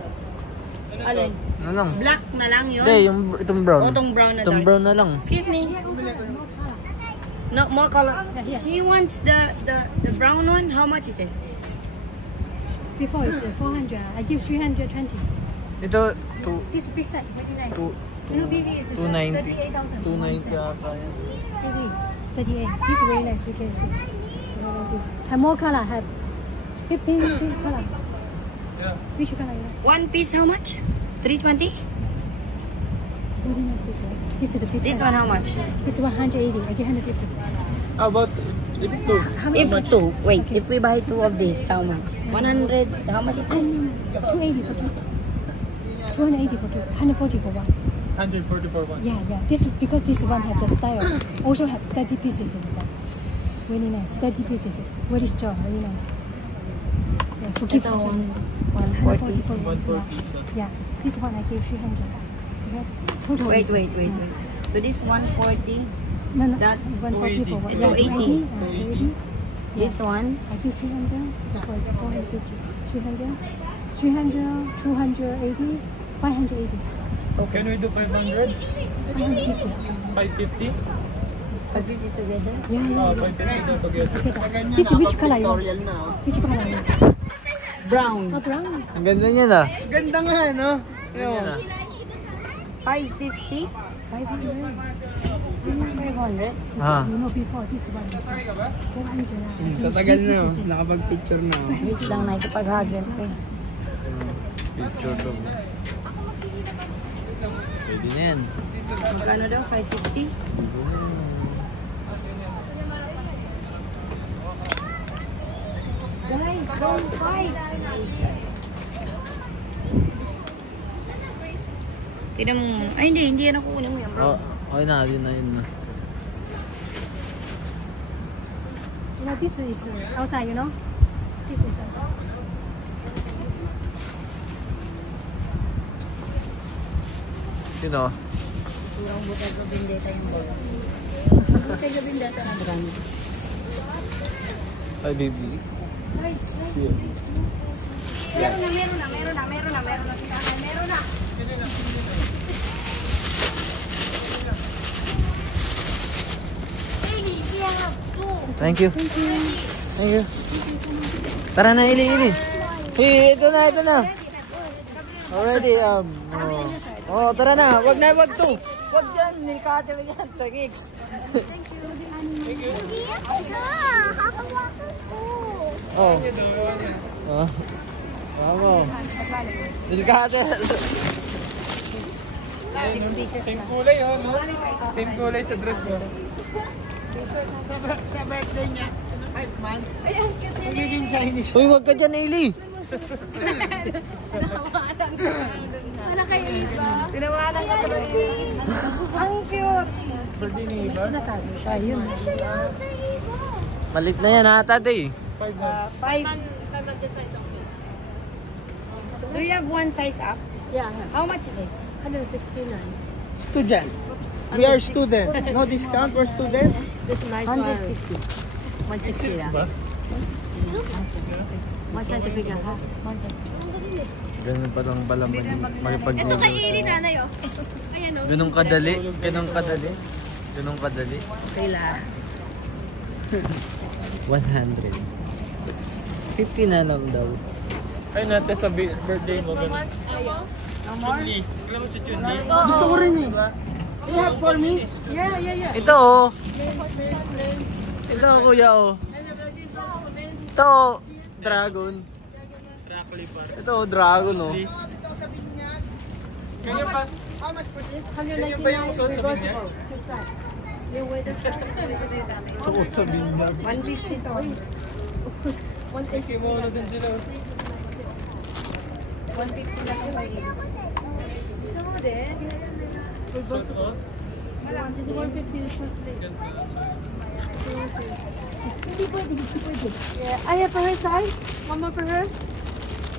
Alin? Ano lang? Black na lang yun? Hindi, itong brown. O, itong brown na Itong dark. brown na lang. Excuse me. No, more color. She wants the brown one. How much is it? Before it's 400. I give 320. Ito, This big size, very nice. two- You know, BB is 290. 38,000. 290 ata yan. BB, 38. This is very nice. You can see. So like this. Have more color. Have 15 this color. Which color? You like? One piece, how much? 320? Very nice this one. This is the big This size. one, how much? This is 180. I give 150. How about if two? If two, wait, if we buy two of this, how much? 100, how much is this? 280 for two. 280 for two. 140 for one. 140 for one. Yeah, yeah. This because this one have the style. Also have 30 pieces inside. Really nice. 30 pieces. Very strong. Very nice. Yeah, forgive Ito, me. 140. for one. 140. So. Yeah. This one I gave 300. Okay. Total Wait, is- wait, wait, wait. So this 140, No, no. That 140 for one. 280. 280. this one, I give 300. Before it's 450. 300. 300. 280. 580. Can we do 500? 550. 550? 550 together. Yeah, yeah. 550 together. Okay. This which color you like? Which color you like? Brown. Oh, brown. Ang ganda niya na. Ganda nga, no? 550? 500. 500? Ah. You know before this one was 400. Sa tagal na, nakapag-picture na. Wait lang, nakikipaghagin ko eh. Picture to. Pwede na yan. Magkano daw? 550? Guys, don't fight! Tignan mo. Ay, hindi yan ako kunin mo yan, bro. Oh, okay na, yun na, yun na. You know, this is outside, you know? This is outside. Sino? Turang butay ko bindeta yung bro. Butay ko bindeta na brand. Ay, baby. Meron na sila. Meron na. Thank you. Thank you. Tara na, Ili. Hey, ito na. Already, oh, tara na. Wag to. Wag yan, nilikate mo yan. Thanks. Oh. Oh. Bravo. Nilikate. Same kulay, oh, no? Same kulay sa dress mo. Sa birthday niya, 5 months. Magiging Chinese. Uy, wag ka dyan, Ili. Wala kay Eva. Tinawanan ka ba? Ang cute. Birthday ni Iba? Natago siya, yun. Malit na yan, ha, tate. 5 months. 5. Do you have one size up? Yeah, How much is this? 169. Student. We are student. No discount for student. This is nice 150. 160 yeah. Ba? One size bigger, huh? One size. Ganun pa lang pala makipag-uwi. Ito kay Ili, nanay, oh. Ayan, oh. Ganun kadali. Kaila. 100. 50 na lang daw. Ay, natin sa birthday mo. Chun-Li. Alam mo si Chun-Li? Gusto ko rin eh. You have for me? Ito oh. Ito kuya oh. Ito oh. Dragon. Ito oh, dragon oh. Ganyan pa. Ganyan pa yung suot sa binya? Suot sa binda. 150 to. Kimono din sila. 150 na to kay Eva. Gusto mo din? Suot mo? This is 150 the translate. Hindi pwede. Yeah, I have for her size. One more for her.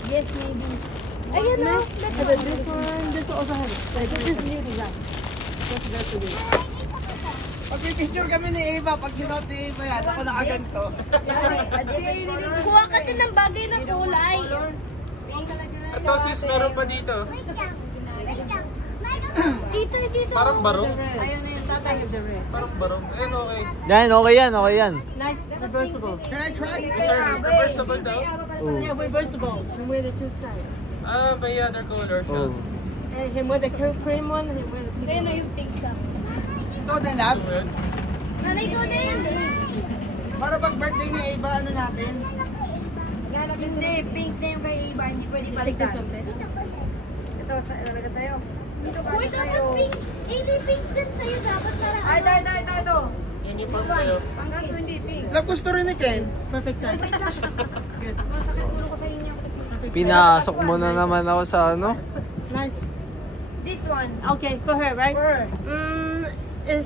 Yes, maybe. Ayun o. This one, this also have it. Like, this is new design. That's the way. Pag-picture kami ni Eva, pag sinot ni Eva yan, ako nakaganto. Kuha ka din ng bagay na kulay. Ito sis, meron pa dito. Dito. Parang barong. Ayun na yung tatay of the red. Parang barong. Ayun, okay. Yan, okay yan, okay yan. Nice, reversible. Can I try? These are reversible daw. Oh. Yeah, reversible. You wear the two sides. Ah, may other color siya. Oh. And him with the cream one, him with the pink Ayun one. na yung pink sa. Ito din, lab. Nanay ko din. Para pag birthday ni Eva, ano natin? Hindi, pink na yung kay Iba, hindi pwede Take this palitan. one, babe. Ito, talaga sa'yo. Dito ka Uy, dapat pink. Hindi pink din sa'yo. Dapat para Ay, ito. Uniform kayo. Pangkaso hindi pink. Lab, gusto rin ni Ken. Perfect size. Good. Masakit ulo ko sa inyo. Pinasok mo na naman ako sa ano. Nice. This one. Okay, for her, right? For her. Is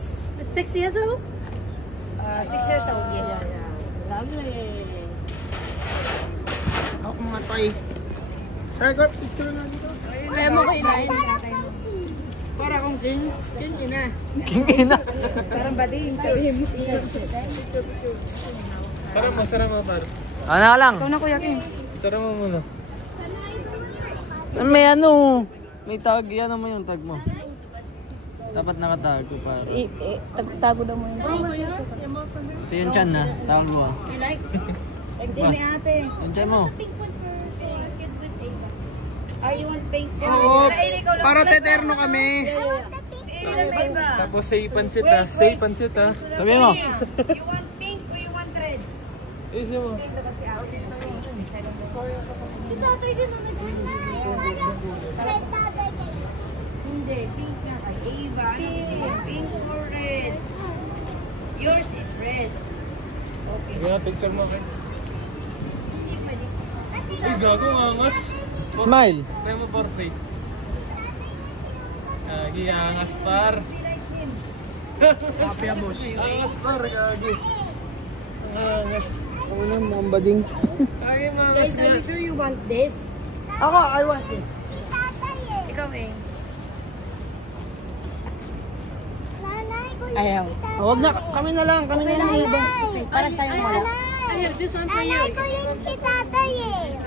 6 years old? 6 years old, yes. Lovely. Ako mga toy. Sir, go, picture na dito. Kaya mo kayo na. Para akong king. King ina. Kingina. Parang bading. Sarap mo, par. Ano ka lang? Ikaw na kuya King. Sarap mo muna. May ano. May tag. Yan naman yung tag mo. Dapat nakatago para. Tago daw mo yun. Ito yung chan na. Tawag mo ah. You like? Exam ni ate. Yung chan mo. Ay, you want pink? Oo, para teterno kami. Si Iri lang na iba. Tapos say pansit ah. Say pansit ah. Sabi mo. You want pink or you want red? Isa mo. Pink na kasi ate. Si tatay din ang Hindi, pink na kay Eva. Pink or red? Yours is red. Okay. Kaya picture mo kayo. Hindi pwede. Ay, gago angas. Smile. Kaya mo birthday. Gagi, angas par. Happy boss. Angas par, gagi. Angas. Ako na, mga bading. Ay, angas Guys, are niya. you sure you want this? Ako, I want it. Ikaw eh. Ayaw. Huwag na, kami na lang ni Eva. Para sa'yo wala. I have this one for you. Ko yung si tatay eh.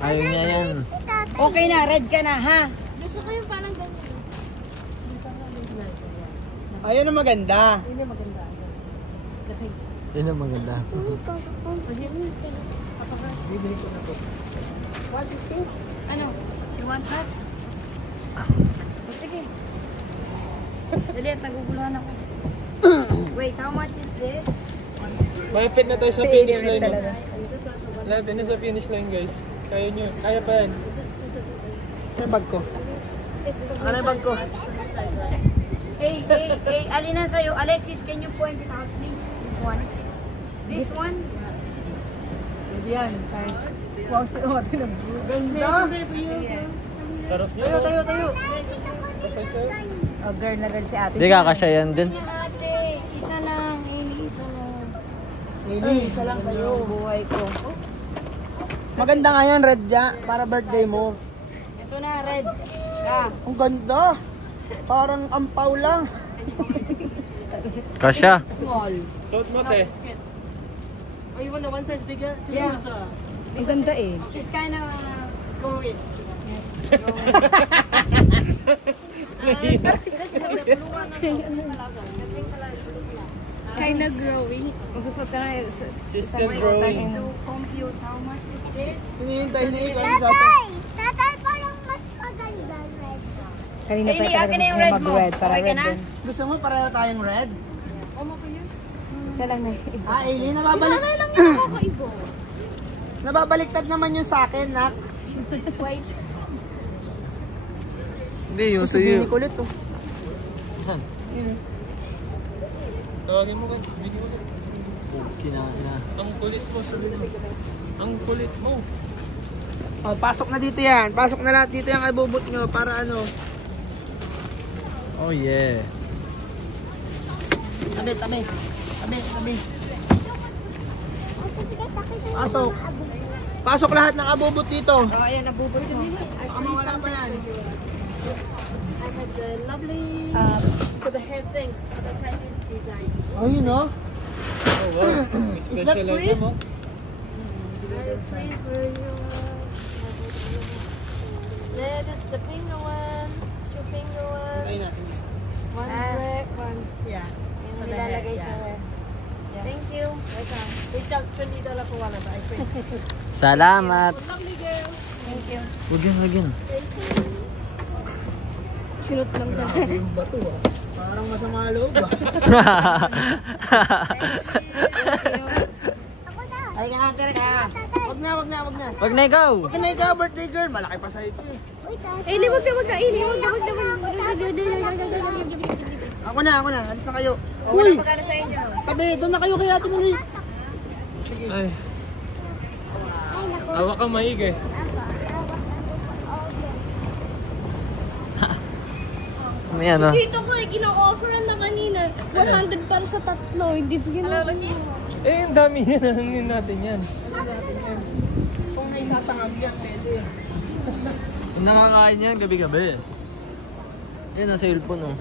Ayaw niya yan. Okay na, red ka na ha? Gusto ko yung parang ganyan. Ayun ang maganda. Yun ang maganda. Bibili ko na to. What do you think? Ano? You want that? O sige. Dali at naguguluhan ako. Wait, how much is this? Malapit na tayo sa finish line. Malapit na sa finish line, guys. Kaya nyo. Kaya pa yan. Sa bag ko. Ano yung bag ko? Hey, alin na sa'yo? Alexis, can you point it out please? This one? This one? Pwede yan. Wow, si Ote na. Ganda. Sarap nyo. Tayo. Oh, girl na girl si ate. Hindi kakasya yan din. Ate, isa lang. Isa lang. Lili, isa lang kayo. Buhay ko. Maganda nga yan, red ya. Para birthday mo. Ito na, red. Ah. Ang ganda. Parang ampaw lang. Kasya. Small. Suot mo, te. Oh, you want the one size bigger? Yeah. Ang ganda eh. She's kind of Going. Kinda growing. gusto ka na She's still growing. to compute how much is this? Hinihintay ni Ika. Tatay, parang mas maganda red. Kanina Eh, pa akin talaga na yung gusto red niya mo. mag-red para Okay ka red na? din. Gusto mo pareho tayong red? Isa lang na. Ah, Aileen, nababaliktad naman yung sa akin, nak. White. Hindi, yung Sige, sa'yo. kulit oh. Saan? Tawagin mo ka. Bigyan mo ka. Kina. Ang kulit mo, sabi mo. Ang kulit mo. Oh, pasok na dito yan. Pasok na lahat dito yung ibubot nyo para ano. Oh yeah. Tabi. Pasok. Pasok lahat ng abubot dito. Oh, ayan, nabubot mo. Baka mawala pa yan. I have the lovely for the head thing, for the Chinese design. Oh, you know? Oh, wow. Is that free? Very free for you. That is the finger one, two finger one, Tayo natin. one black one. Yeah. Yung nilalagay sa hair. Yeah. Thank you. Welcome. We charge $20 for one of I think. Salamat. Lovely girl. Thank you. Wag yan. Shoot lang Grabe yung bato ah. Parang masama loob ah. Ay ka na, tira ka. Wag na. Wag na ikaw. Wag na ikaw, birthday girl. Malaki pa sa'yo ito eh. Ili, wag ka. Ili, wag ka. Ako na. Alis na kayo. Oh, wala pagkano sa inyo. Tabi, doon na kayo kay Ate Muli. Ay. Awa ka maigi. May ano? Dito ko kino-offeran na kanina. 100 para sa tatlo. Hindi ko ginawa. Eh, ang dami yan. Hangin natin yan. Kung naisasangag yan, pwede. Kung nakakain yan, gabi-gabi. Yan ang cellphone, oh.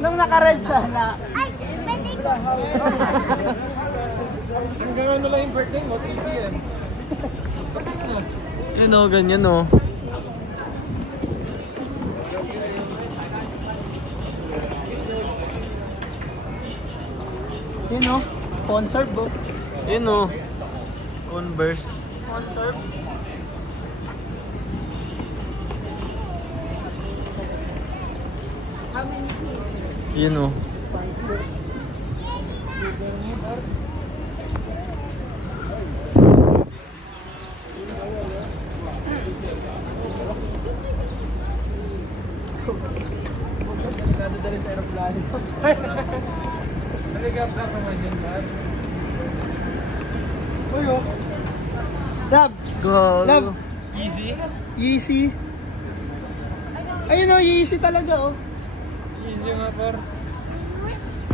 Nung naka-red siya na... Hanggang ano lang yung birthday mo, 3 p.m. Yun o, ganyan o. Yun o, conserve o. Yun o. Converse. Conserve. Yun o. Nadadali sa aeroplano. Naliga-vlog naman yun, Dad. Uy o. Love. Go. Love. Easy? Yeezy. Ayun o, Yeezy talaga o. Easy nga, par.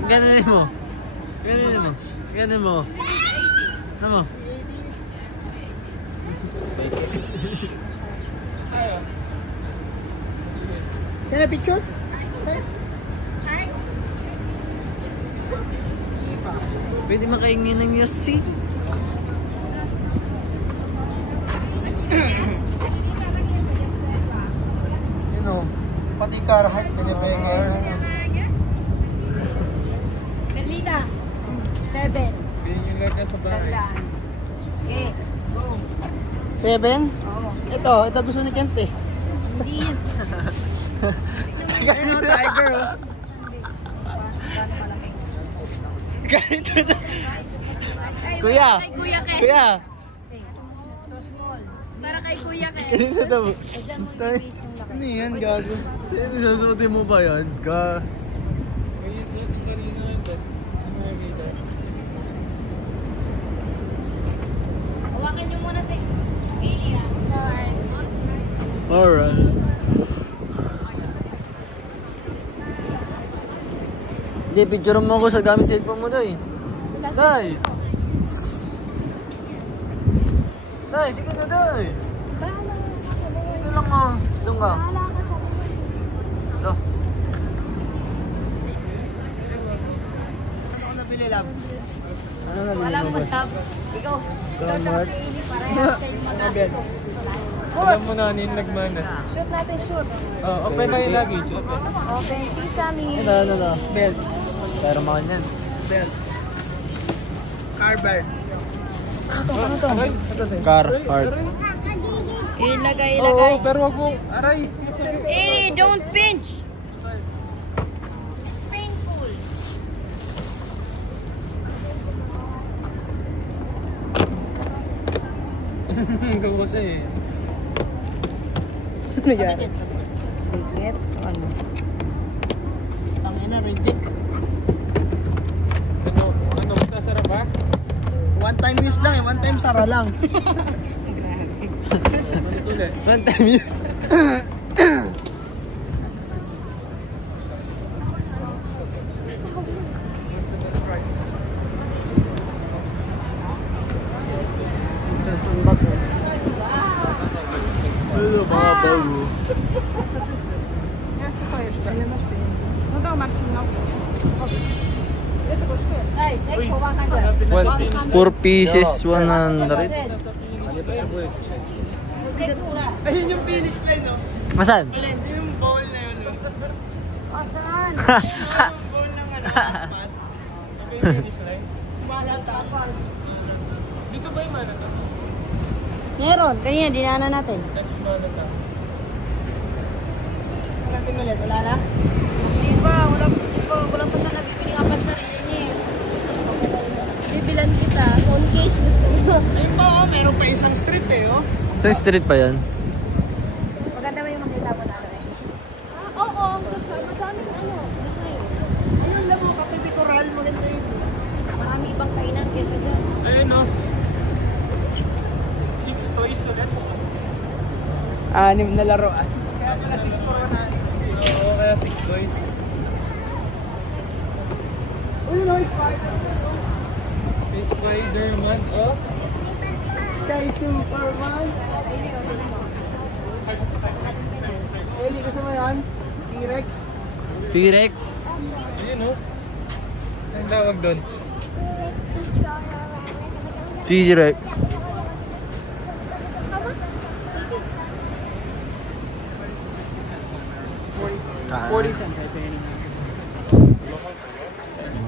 Ganin mo. Ganin mo. Ano mo? Can I picture? Pwede makaingin ng Yossi. Yun o. Pati Carhartt, pinipengay. Berlita. 7. Pinilagay ka sa bahay. Tandaan. Okay, go. 7? Oo. Ito gusto ni Kent eh. Hindi yun. Ganito tiger oh. Ganito na. Kuya. Kay Kuya Ke. Kuya. So small. Para kay Kuya Ke. Ganito daw. Diyan mo i-base yung laki. Ano yan, gago? Sasuotin mo ba yan? Ka. Ngayon sa ating kanina ito. Hawakan nyo muna sa scale ah. Alright. Hindi, picture mo ako sa gamit cellphone mo, Day. Day! Day, sige na, Day. Ito lang ah. Doon ka. Ito. Ano ka nabili, love? Ano nabili? Walang mag-tab. Ikaw. Ikaw sa Hailey. Parehas kayong mag-gasto. Alam mo na, nagmana. Shoot natin, shoot. Oh, open kayo luggage. Open. Okay, Sesame. Ano. Belt. Pero mga yan. Belt. Carver. Carhartt. Ilagay, Oo, pero wag mo. Aray. Ili, don't pinch. It's painful. Gawa kasi eh. Ano yan? Bignet? Ano? Ang ina, ridik. Ano, masasarap ba? One time use lang eh. One time sara lang. One time use. Ay, take for 100. 4 pieces, 100. Ayun yung finish line, no? Masan? Yung bowl na yun, no? Asan? Bowl ng ano, apat. Okay, finish line. Malatapan. Dito ba yung malata? Meron, kanina dinaanan natin. Next malata. Natin ulit, wala na? Hindi pa, walang pa siya nabibili nga pa sa sarili niya. Bibilan kita. Phone case gusto mo. Ayun ba, oh, meron pa isang street eh, oh. Sa street pa yan? Maganda ba yung makita mo natin eh? Oo. Madaming ano. Ayun lang, oh, Cafe de Coral, maganda yun. Marami ibang kainan kesa dyan. Ayun no. 6 toys ulit. 6 na laruan. Kaya pala 6 for 100. Oo, kaya 6 toys. Uy, no, Spider-Man. May Spider-Man, oh. Kay Superman. Eli, gusto mo yan? T-Rex. T-Rex. Ayun no. Ang tawag doon. T-Rex.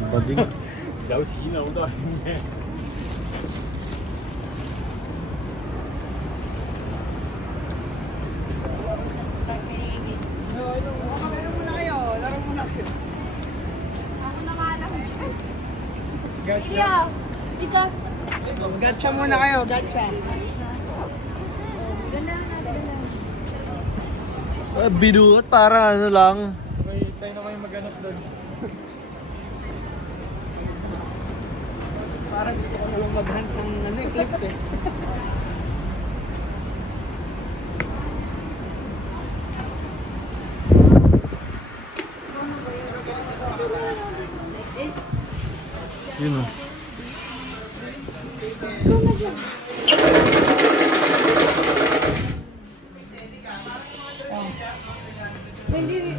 Bading. Daw sinaw daw. Laro muna kayo, laro muna kayo. Ako na nga lang. Gacha. Ilya. Ika. Gacha muna kayo, gacha. Binuot para ano lang. May tayo na kayo maghanap doon. Parang gusto ko nalang mag-hunt ng ano, clip eh. Yun o.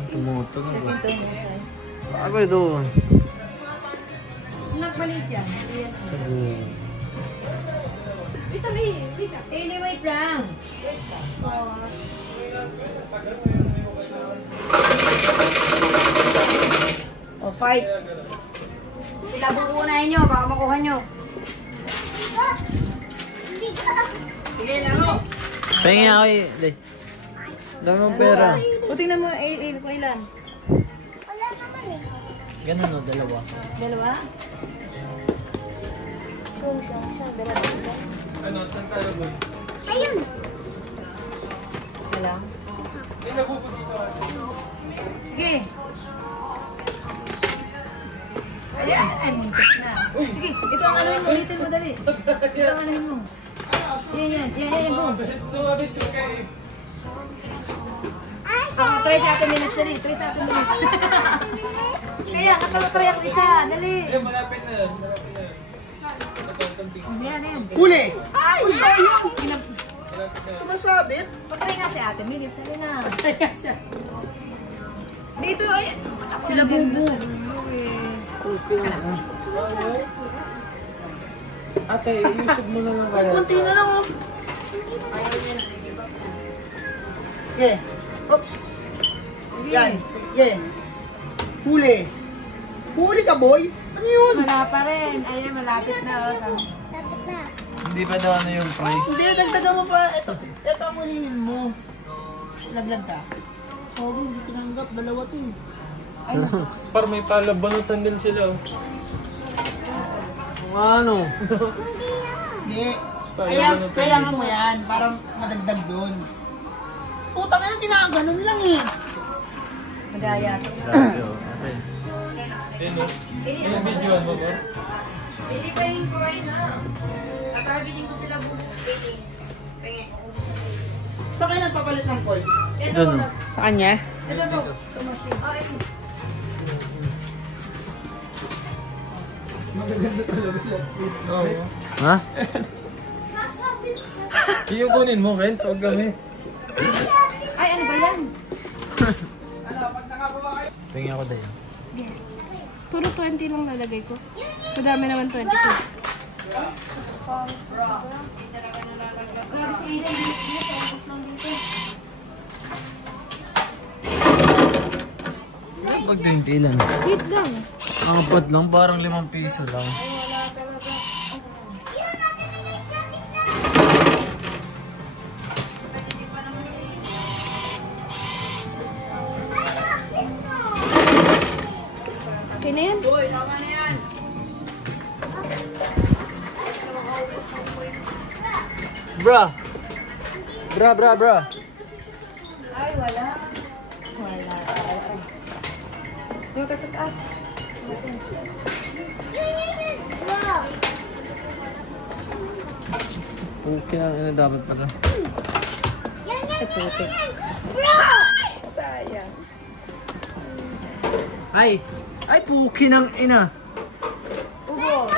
Tumutog na ba? Bago ito. Nagpalit yan. Wait a minute. Wait a Eh, wait lang. O, fight. Sila buunahin nyo, baka makuha nyo. Sige, laro. Pahingi ako eh. Dami mong pera. O, tingnan mo, kung ilan. Ganun o, dalawa. Dalawa? Dalawa. Ano, saan tayo doon? Isa lang. May nabubo dito. Sige. Ayan, ay muntik na. Sige, ito ang anuhin mo, ulitin mo dali. Ito ang anuhin mo. Yan, boom. Sumabit siya kay... Try sa akin minutes dali, try sa akin minutes. Kaya, try ako isa, dali. Ayun, malapit na yan. Yan. Huli! Ay, sayang! Sumasabit? Try nga si ate, minutes, dali na. Try nga siya. Dito, ay, sila bubu. Ate, YouTube mo na lang Ay, kaya. konti na lang oh. Yeah. Oops. Yan. Yeah. Huli. Huli ka, boy? Ano yun? Wala pa rin. Ayun, malapit na. Oh, Hindi pa daw ano yung price. Hindi, dagdagan mo pa. Ito ang hulihin mo. Laglag ka. Oh, hindi tinanggap. Dalawa to eh. Sarang. Parang may palabanutan din sila. Ano? Hindi. Kaya nga mo yan. Parang madagdag doon. Putang ina, tinaganon lang eh. Madaya. Grabe o. Ate. Ayun o. Yung video mo ba? Hindi pa yung kumain na. Tatargetin ko sila bubu. Pengi. Saan kayo nagpapalit ng coin? Doon o. Sa kanya? Ito po. Tumasin. Oh, ito. Magaganda talaga yan. Oo. Ha? Yung kunin mo, Kent. Huwag kami. Ay, ano ba yan? Pahingi ako dahil. Siguro 20 lang lalagay ko. Madami naman 22. Grabe si Aiden, dito. Focus lang dito. Pag 20 lang. Cute lang. Ang apat lang, parang 5 piso lang. Okay na yan? Uy, tama na yan. Bra! Bra! Ay, wala. Wala. Doon ka sa taas. Okay lang, ano dapat pala. Sayang. Ay, puki ng ina. Ubos.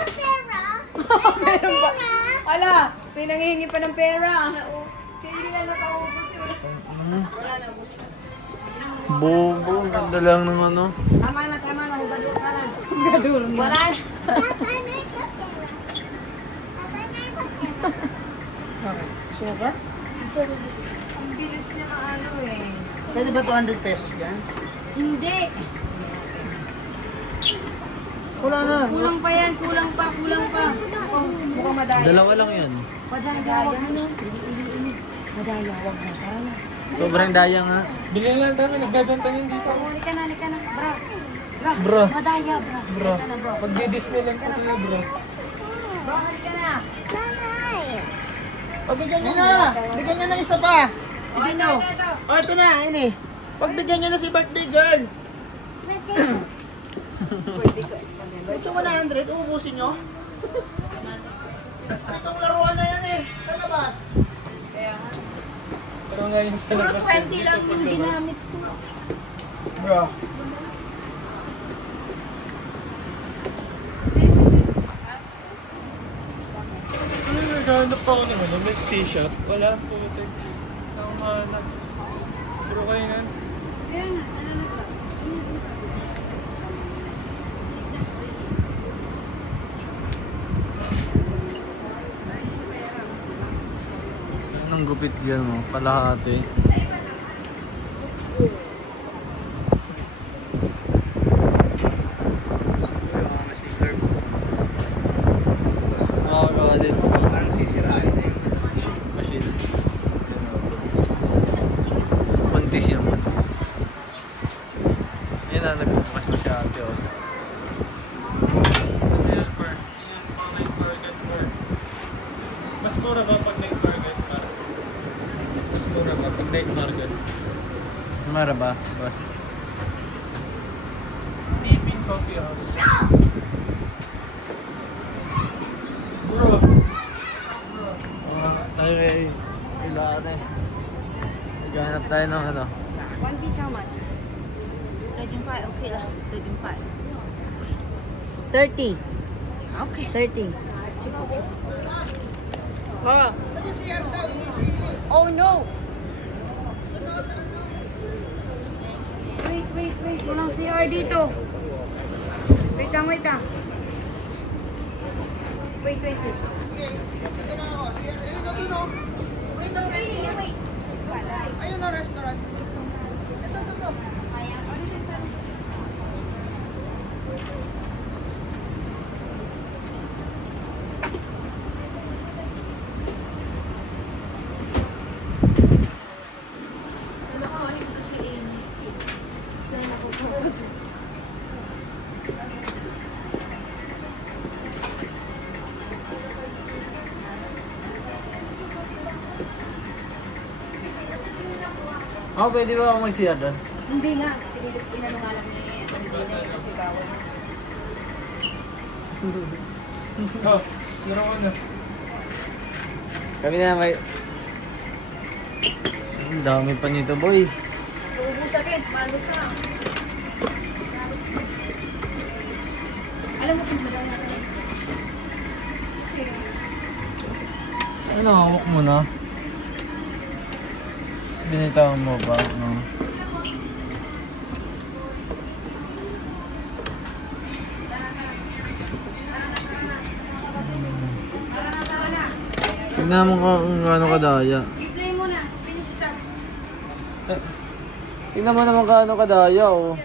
Meron ba? Ala, may nangihingi pa ng pera. Si Ili na nakaubos yun. Wala na, ubos. Bobo, ganda lang ng ano. Tama na. Hugadur ka na. Hugadur na. Wala na. Sobra? Ang bilis niya ng ano eh. Pwede ba 200 pesos yan? Hindi. Wala na. Kulang pa yan. Kulang pa. Mukhang madaya. Dalawa lang yan. Madaya. Wag na. Madaya. Wag na. Sobrang daya nga. Bilhin lang tayo, nagbebenta yun dito. Halika na. Bra. Bro. Madaya, bra. Bro, Halika na, bro. magdi-Disney lang po tayo, bro. Bro, halika na. Pagbigyan nyo na! Bigyan nyo na isa pa! Bigyan nyo! Oh, ito na, ini. Pagbigyan nyo na si birthday girl! Ito 100, uubusin nyo? Itong laruan na yan eh, sa labas. Pero ngayon sa Puro labas. 20 lang yung ginamit ko. Bro. Ano naghanap ako ng ano, may t-shirt? Wala po. Nakahanap. Puro kayo na. Anong gupit yan mo? Palahati. Makakagalit. Parang sisirain na yung Machine. Buntis yan, buntis. Yan na, nagbukas na siya ate. Mas mura ba pag night market pa? Mas mura ba pag night market? Mara ba? Boss? Tipping Coffee House. Bro! Tayo kay ate. Naghahanap tayo ng ano. One piece how much? 13.5, okay lah. 13.5. 30. Okay. 30. Mama. Oh no! Wait. Walang CR dito. Wait lang. Wait. Ayun na restaurant. Ito. Oh, pwede ba ako mag-CR doon? Hindi nga. Inano nga lang ni Gina kasi bawal. Oh, laro na. Kami na may... Ang dami pa nito, boy. Uubusan rin. Malos na. Alam mo kung madami natin. Ano, hawak mo na. Binitawan mo ba? No. Tingnan mo kung gaano kadaya. I-play mo na. Finish it up. Tingnan mo naman gaano kadaya, oh.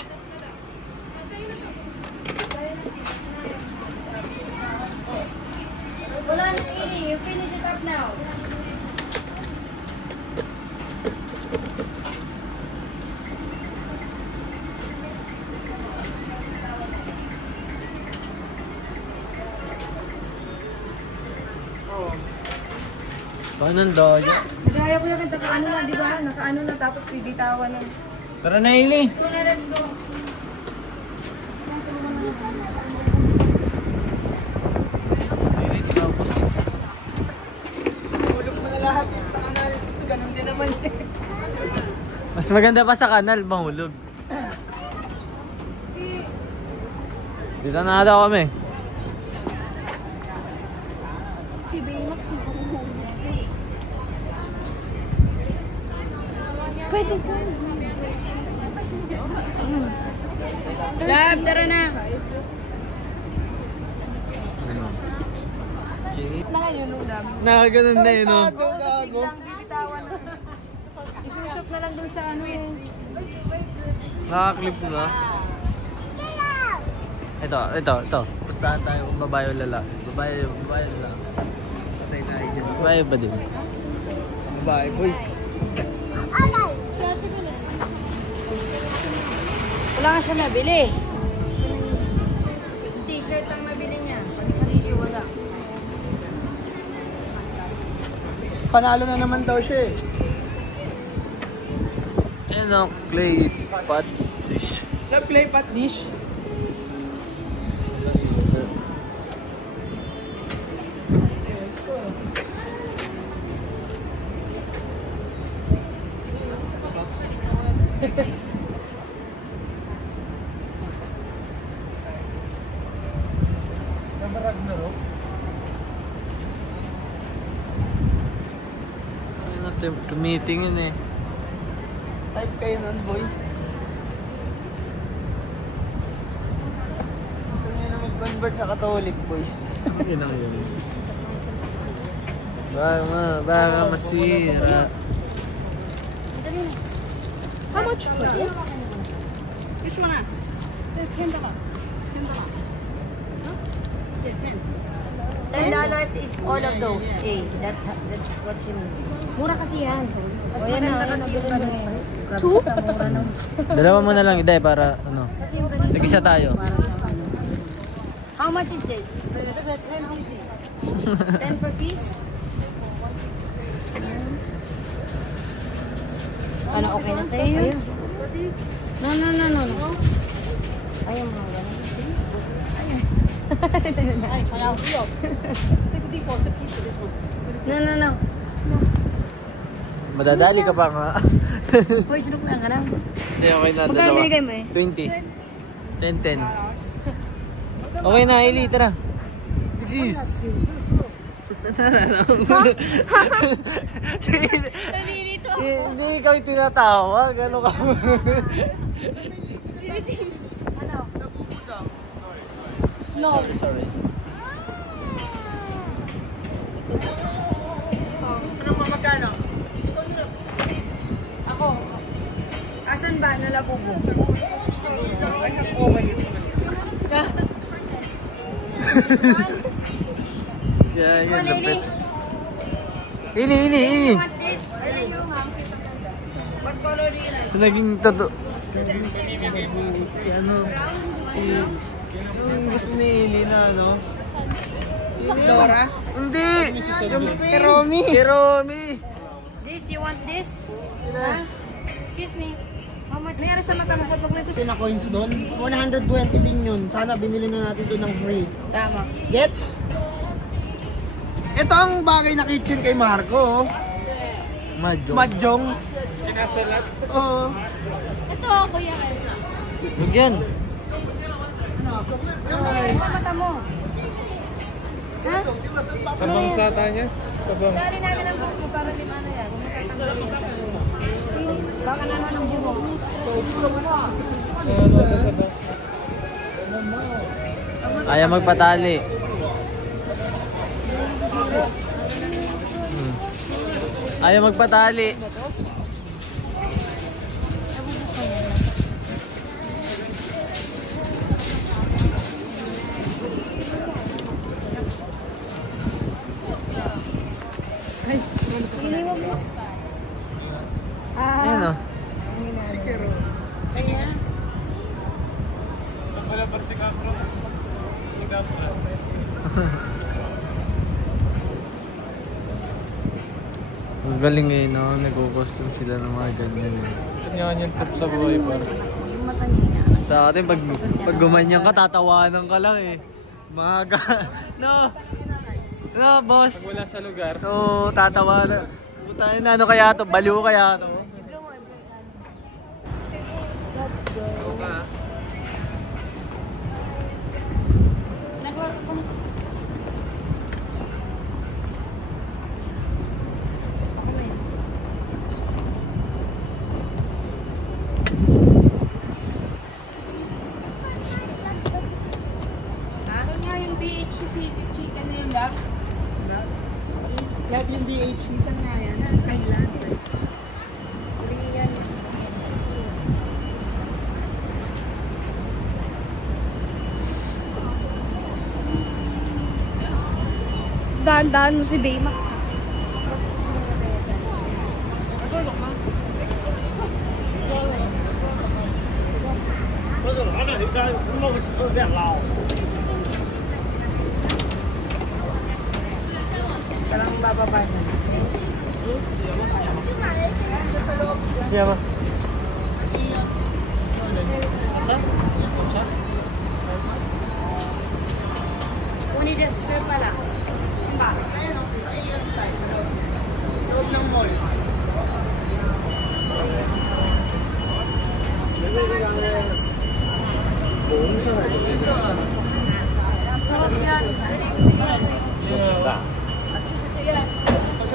Wala na ini. You finish it up now. Paano ang daya? Nagaya ko lang nakaano na, di ba? Nakaano na tapos bibitawan na. Tara na, Ili. Go na, let's go. Mas maganda pa sa kanal, mahulog. Dito na daw kami. Pwede ka. Lab, tara na. Nakaganon na yun, no? Isusok na lang dun sa ano eh. Nakaklip na. Ito. Pustahan tayo kung babae o lalaki. Babae lalaki. Patay tayo dyan. Babae ba din? Babae, boy. Wala nga siya nabili. T-shirt ang nabili niya. Pag sarili wala. Panalo na naman daw siya eh. Ano, clay pot dish. The clay pot dish. Meeting yun eh. Type kayo nun, boy. Gusto nyo na mag-convert sa Catholic, boy. Yun ang yun. Baka masira. How much for it? Which one? $10. $10 is all of those. Okay, that's what she means. Mura kasi yan. O yan na, nabili na ngayon. Two? Dalawa mo na lang, Iday, para ano. Nag-isa tayo. How much is this? 10 per piece? Ano, okay na sa'yo yun? No. Ayaw mo nga. No. Madadali ka pa nga. Hoy, sunok lang ka na. Hindi, okay na. Magkano Dalawa. binigay mo eh? 20. 10. Okay na, Eli, tara. Jeez. Hindi ikaw yung tinatawag. Ano ka? No. Sorry. Magkano? Ako. Asan ba? Nalabubo. Kaya yun, Lily? lapit. Ili. What this? What color do you like? Naging tato. Yung gusto ni Ili na ano? Dora? Hindi! Kay Romy. This, you want this? Huh? Excuse me. How much? May sa mata mo pag may gusto. Kasi na coins doon, 120 din yun. Sana binili na natin ito ng free. Tama. Gets? Ito ang bagay na kitchen kay Marco. Mahjong. Sinasalat? Oo. Ito, kuya. Huwag yan. Mata mo. Ha? Sa bangsata niya? Sa bangs. Dali natin ang buhok mo para lima na yan. Baka naman ang buhok. Ayaw magpatali. Ayaw magpatali. Iniwan mo. Ayun o. Sikero. Ito pala para si Capro. Si Capro. Ang galing eh, no? Nagko-costume sila ng mga ganyan eh. Ganyan trip sa buhay par. Sa atin, pag gumanyan ka, tatawanan ka lang eh. No! No, boss! Pag wala sa lugar. Oo, tatawanan. Puta na, ano kaya to? Baliw kaya to? Let's go. Ano nga yung BHC chicken na yun, Lab? Lab yung BHC, saan nga yan? Thailand. Korean. Daan-daan mo si Baymax. Parang bababa na. Siya ba? Unides pala. Loob ng mall.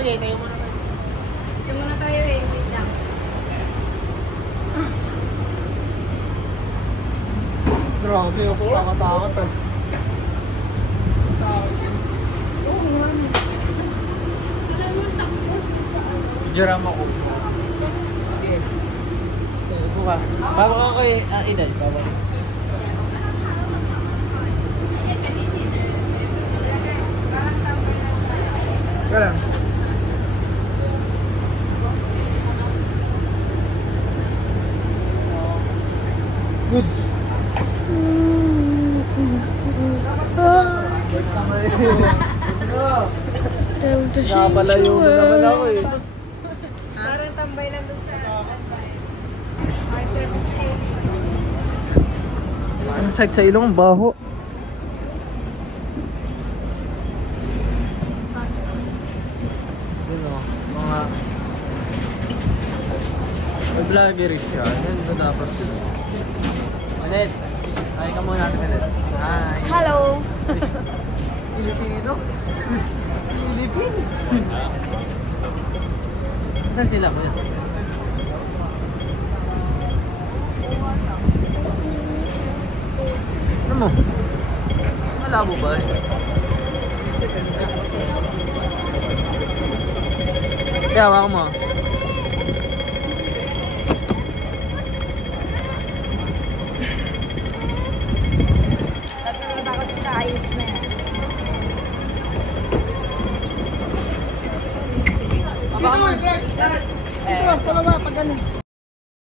Sige, tayo muna tayo. Dito muna tayo eh. Wait lang. Grabe, ako takot eh. Diorama ko. Ito ka. Bawa ka kay Idan. Bawa. Wala. Goods. Napalayo mo naman ako eh. Parang tambay lang dun sa my service Ang sakit sa ilong, baho. Yun o, mga vloggeries yan. Yan ba dapat yun? Manets! Hi ka muna natin, Manets. Hi! Hello. Filipino? Philippines! Saan sila mo yan? Ano mo? Malabo ba eh? Kaya ako mo.